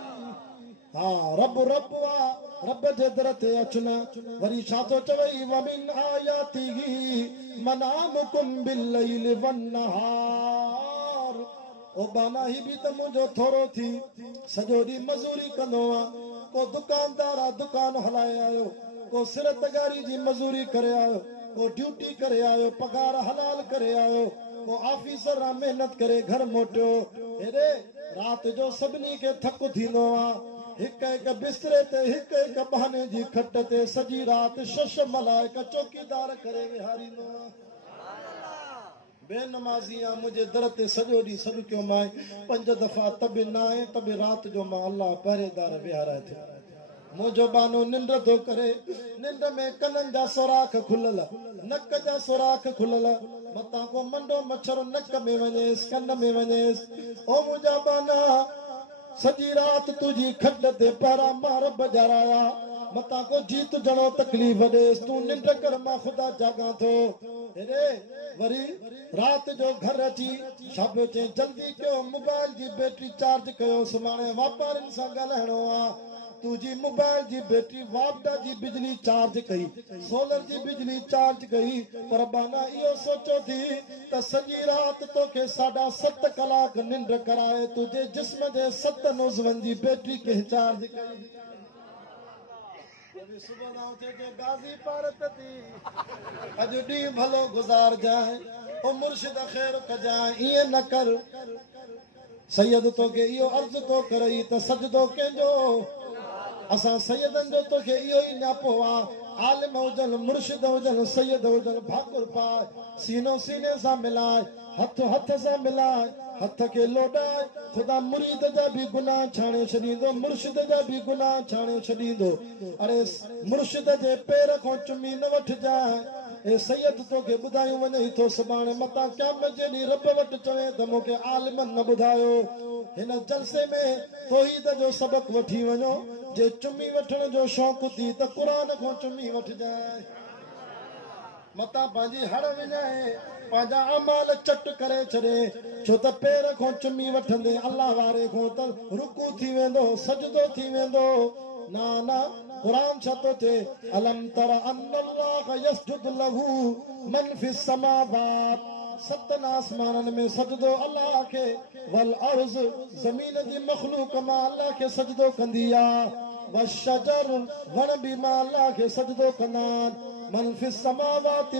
ہاں رب رب جدرتے اچنا وری شاتو چوئی ومن آیاتی گی منامکم باللیل والنہار او بانا ہی بھی تو مجھو تھورو تھی سجو دی مزوری کندوا کو دکاندارا دکان ہلائے آئے کو سرتگاری جی مزوری کرے آئے کو ڈیوٹی کرے آئے پگار حلال کرے آئے کو آفیسر را محنت کرے گھر موٹو اے رات جو سبنی کے تھک تھی نوا ایک ایک بسترے تے ایک بہانے جی کھٹ تے سجی رات شش ملائکہ چوکیدار کرے وہاری نوا بے نمازیاں مجھے درت سجو دی سب کیوں مائیں 5 دفعہ تب نائیں تب رات جو ماں اللہ پہرے دار وہارا تھے مجھو بانو ننڈ تو کرے ننڈ میں کنن جا سوراخ کھلل نک جا سوراخ کھلل متا کو منڈو مچھر نک میں ونیس کن میں ونیس او مجھا بانا سجی رات تجھی کھڈ تے پارا مار بجارایا متا کو جیت جنو تکلیف دیس تو ننڈ کر ما خدا جاگا تو اے وری رات جو گھر اچی شب چے جلدی کیوں موبائل جی بیٹری چارج کیو سمانے واپار انسان گلہنو آ تو جی موبائل جی بیٹری واپڈا جی بجلی چارج کئی سولر جی بجلی چارج کئی پر بانا ایو سوچو تھی تا سجی رات تو کے 7.5 کلاک ننڈ کرائے تجھے جسم دے 7 نوزون جی بیٹری کے چارج کئی صبح نہ اٹھے کہ غازی پارت تھی اج ڈی بھلو گزار جائیں او مرشد خیر کجائیں یہ نہ کر سید تو کے ایو عرض تو کرئی تا سجدو کے جو اساں سیدن جو تو کے ایو ہی نہ پوا عالم ہوجن مرشد ہوجن سید ہوجن بھاکر پائے سینوں سینے سا ملائے ہتھ سا ملائے ہتھ کے لوڈائے خدا مرید جا بھی گناہ چھانے چھڑیندو مرشد جا بھی گناہ چھانے چھڑیندو ارے مرشد جے پیر کو چمی نہ وٹھ جائے اے سید تو کے بدھائیوں ونہی تو سبانے متا قیامت جنی رب وٹ چویں دمو کے عالمن نہ بدھایو ہن جلسے میں توحید جو سبق وٹھی ونو جے چمی وٹھن جو شوق تھی تا قرآن کو چمی وٹھ جائے متا پانجی ہڑ وجائے پانجا عمال چٹ کرے چھڑے چھو تا پیر کو چمی وٹھندے اللہ وارے کو تا رکو تھی ویندو سجدو تھی ویندو نا قرآن چھتو تے علم تر ان اللہ یسجد لہو من فی السماوات 7 آسمانن میں سجدو اللہ کے والارض زمین دی مخلوق ما اللہ کے سجدو کندیا والشجر ون بھی ما اللہ کے سجدو کنان من فی السماوات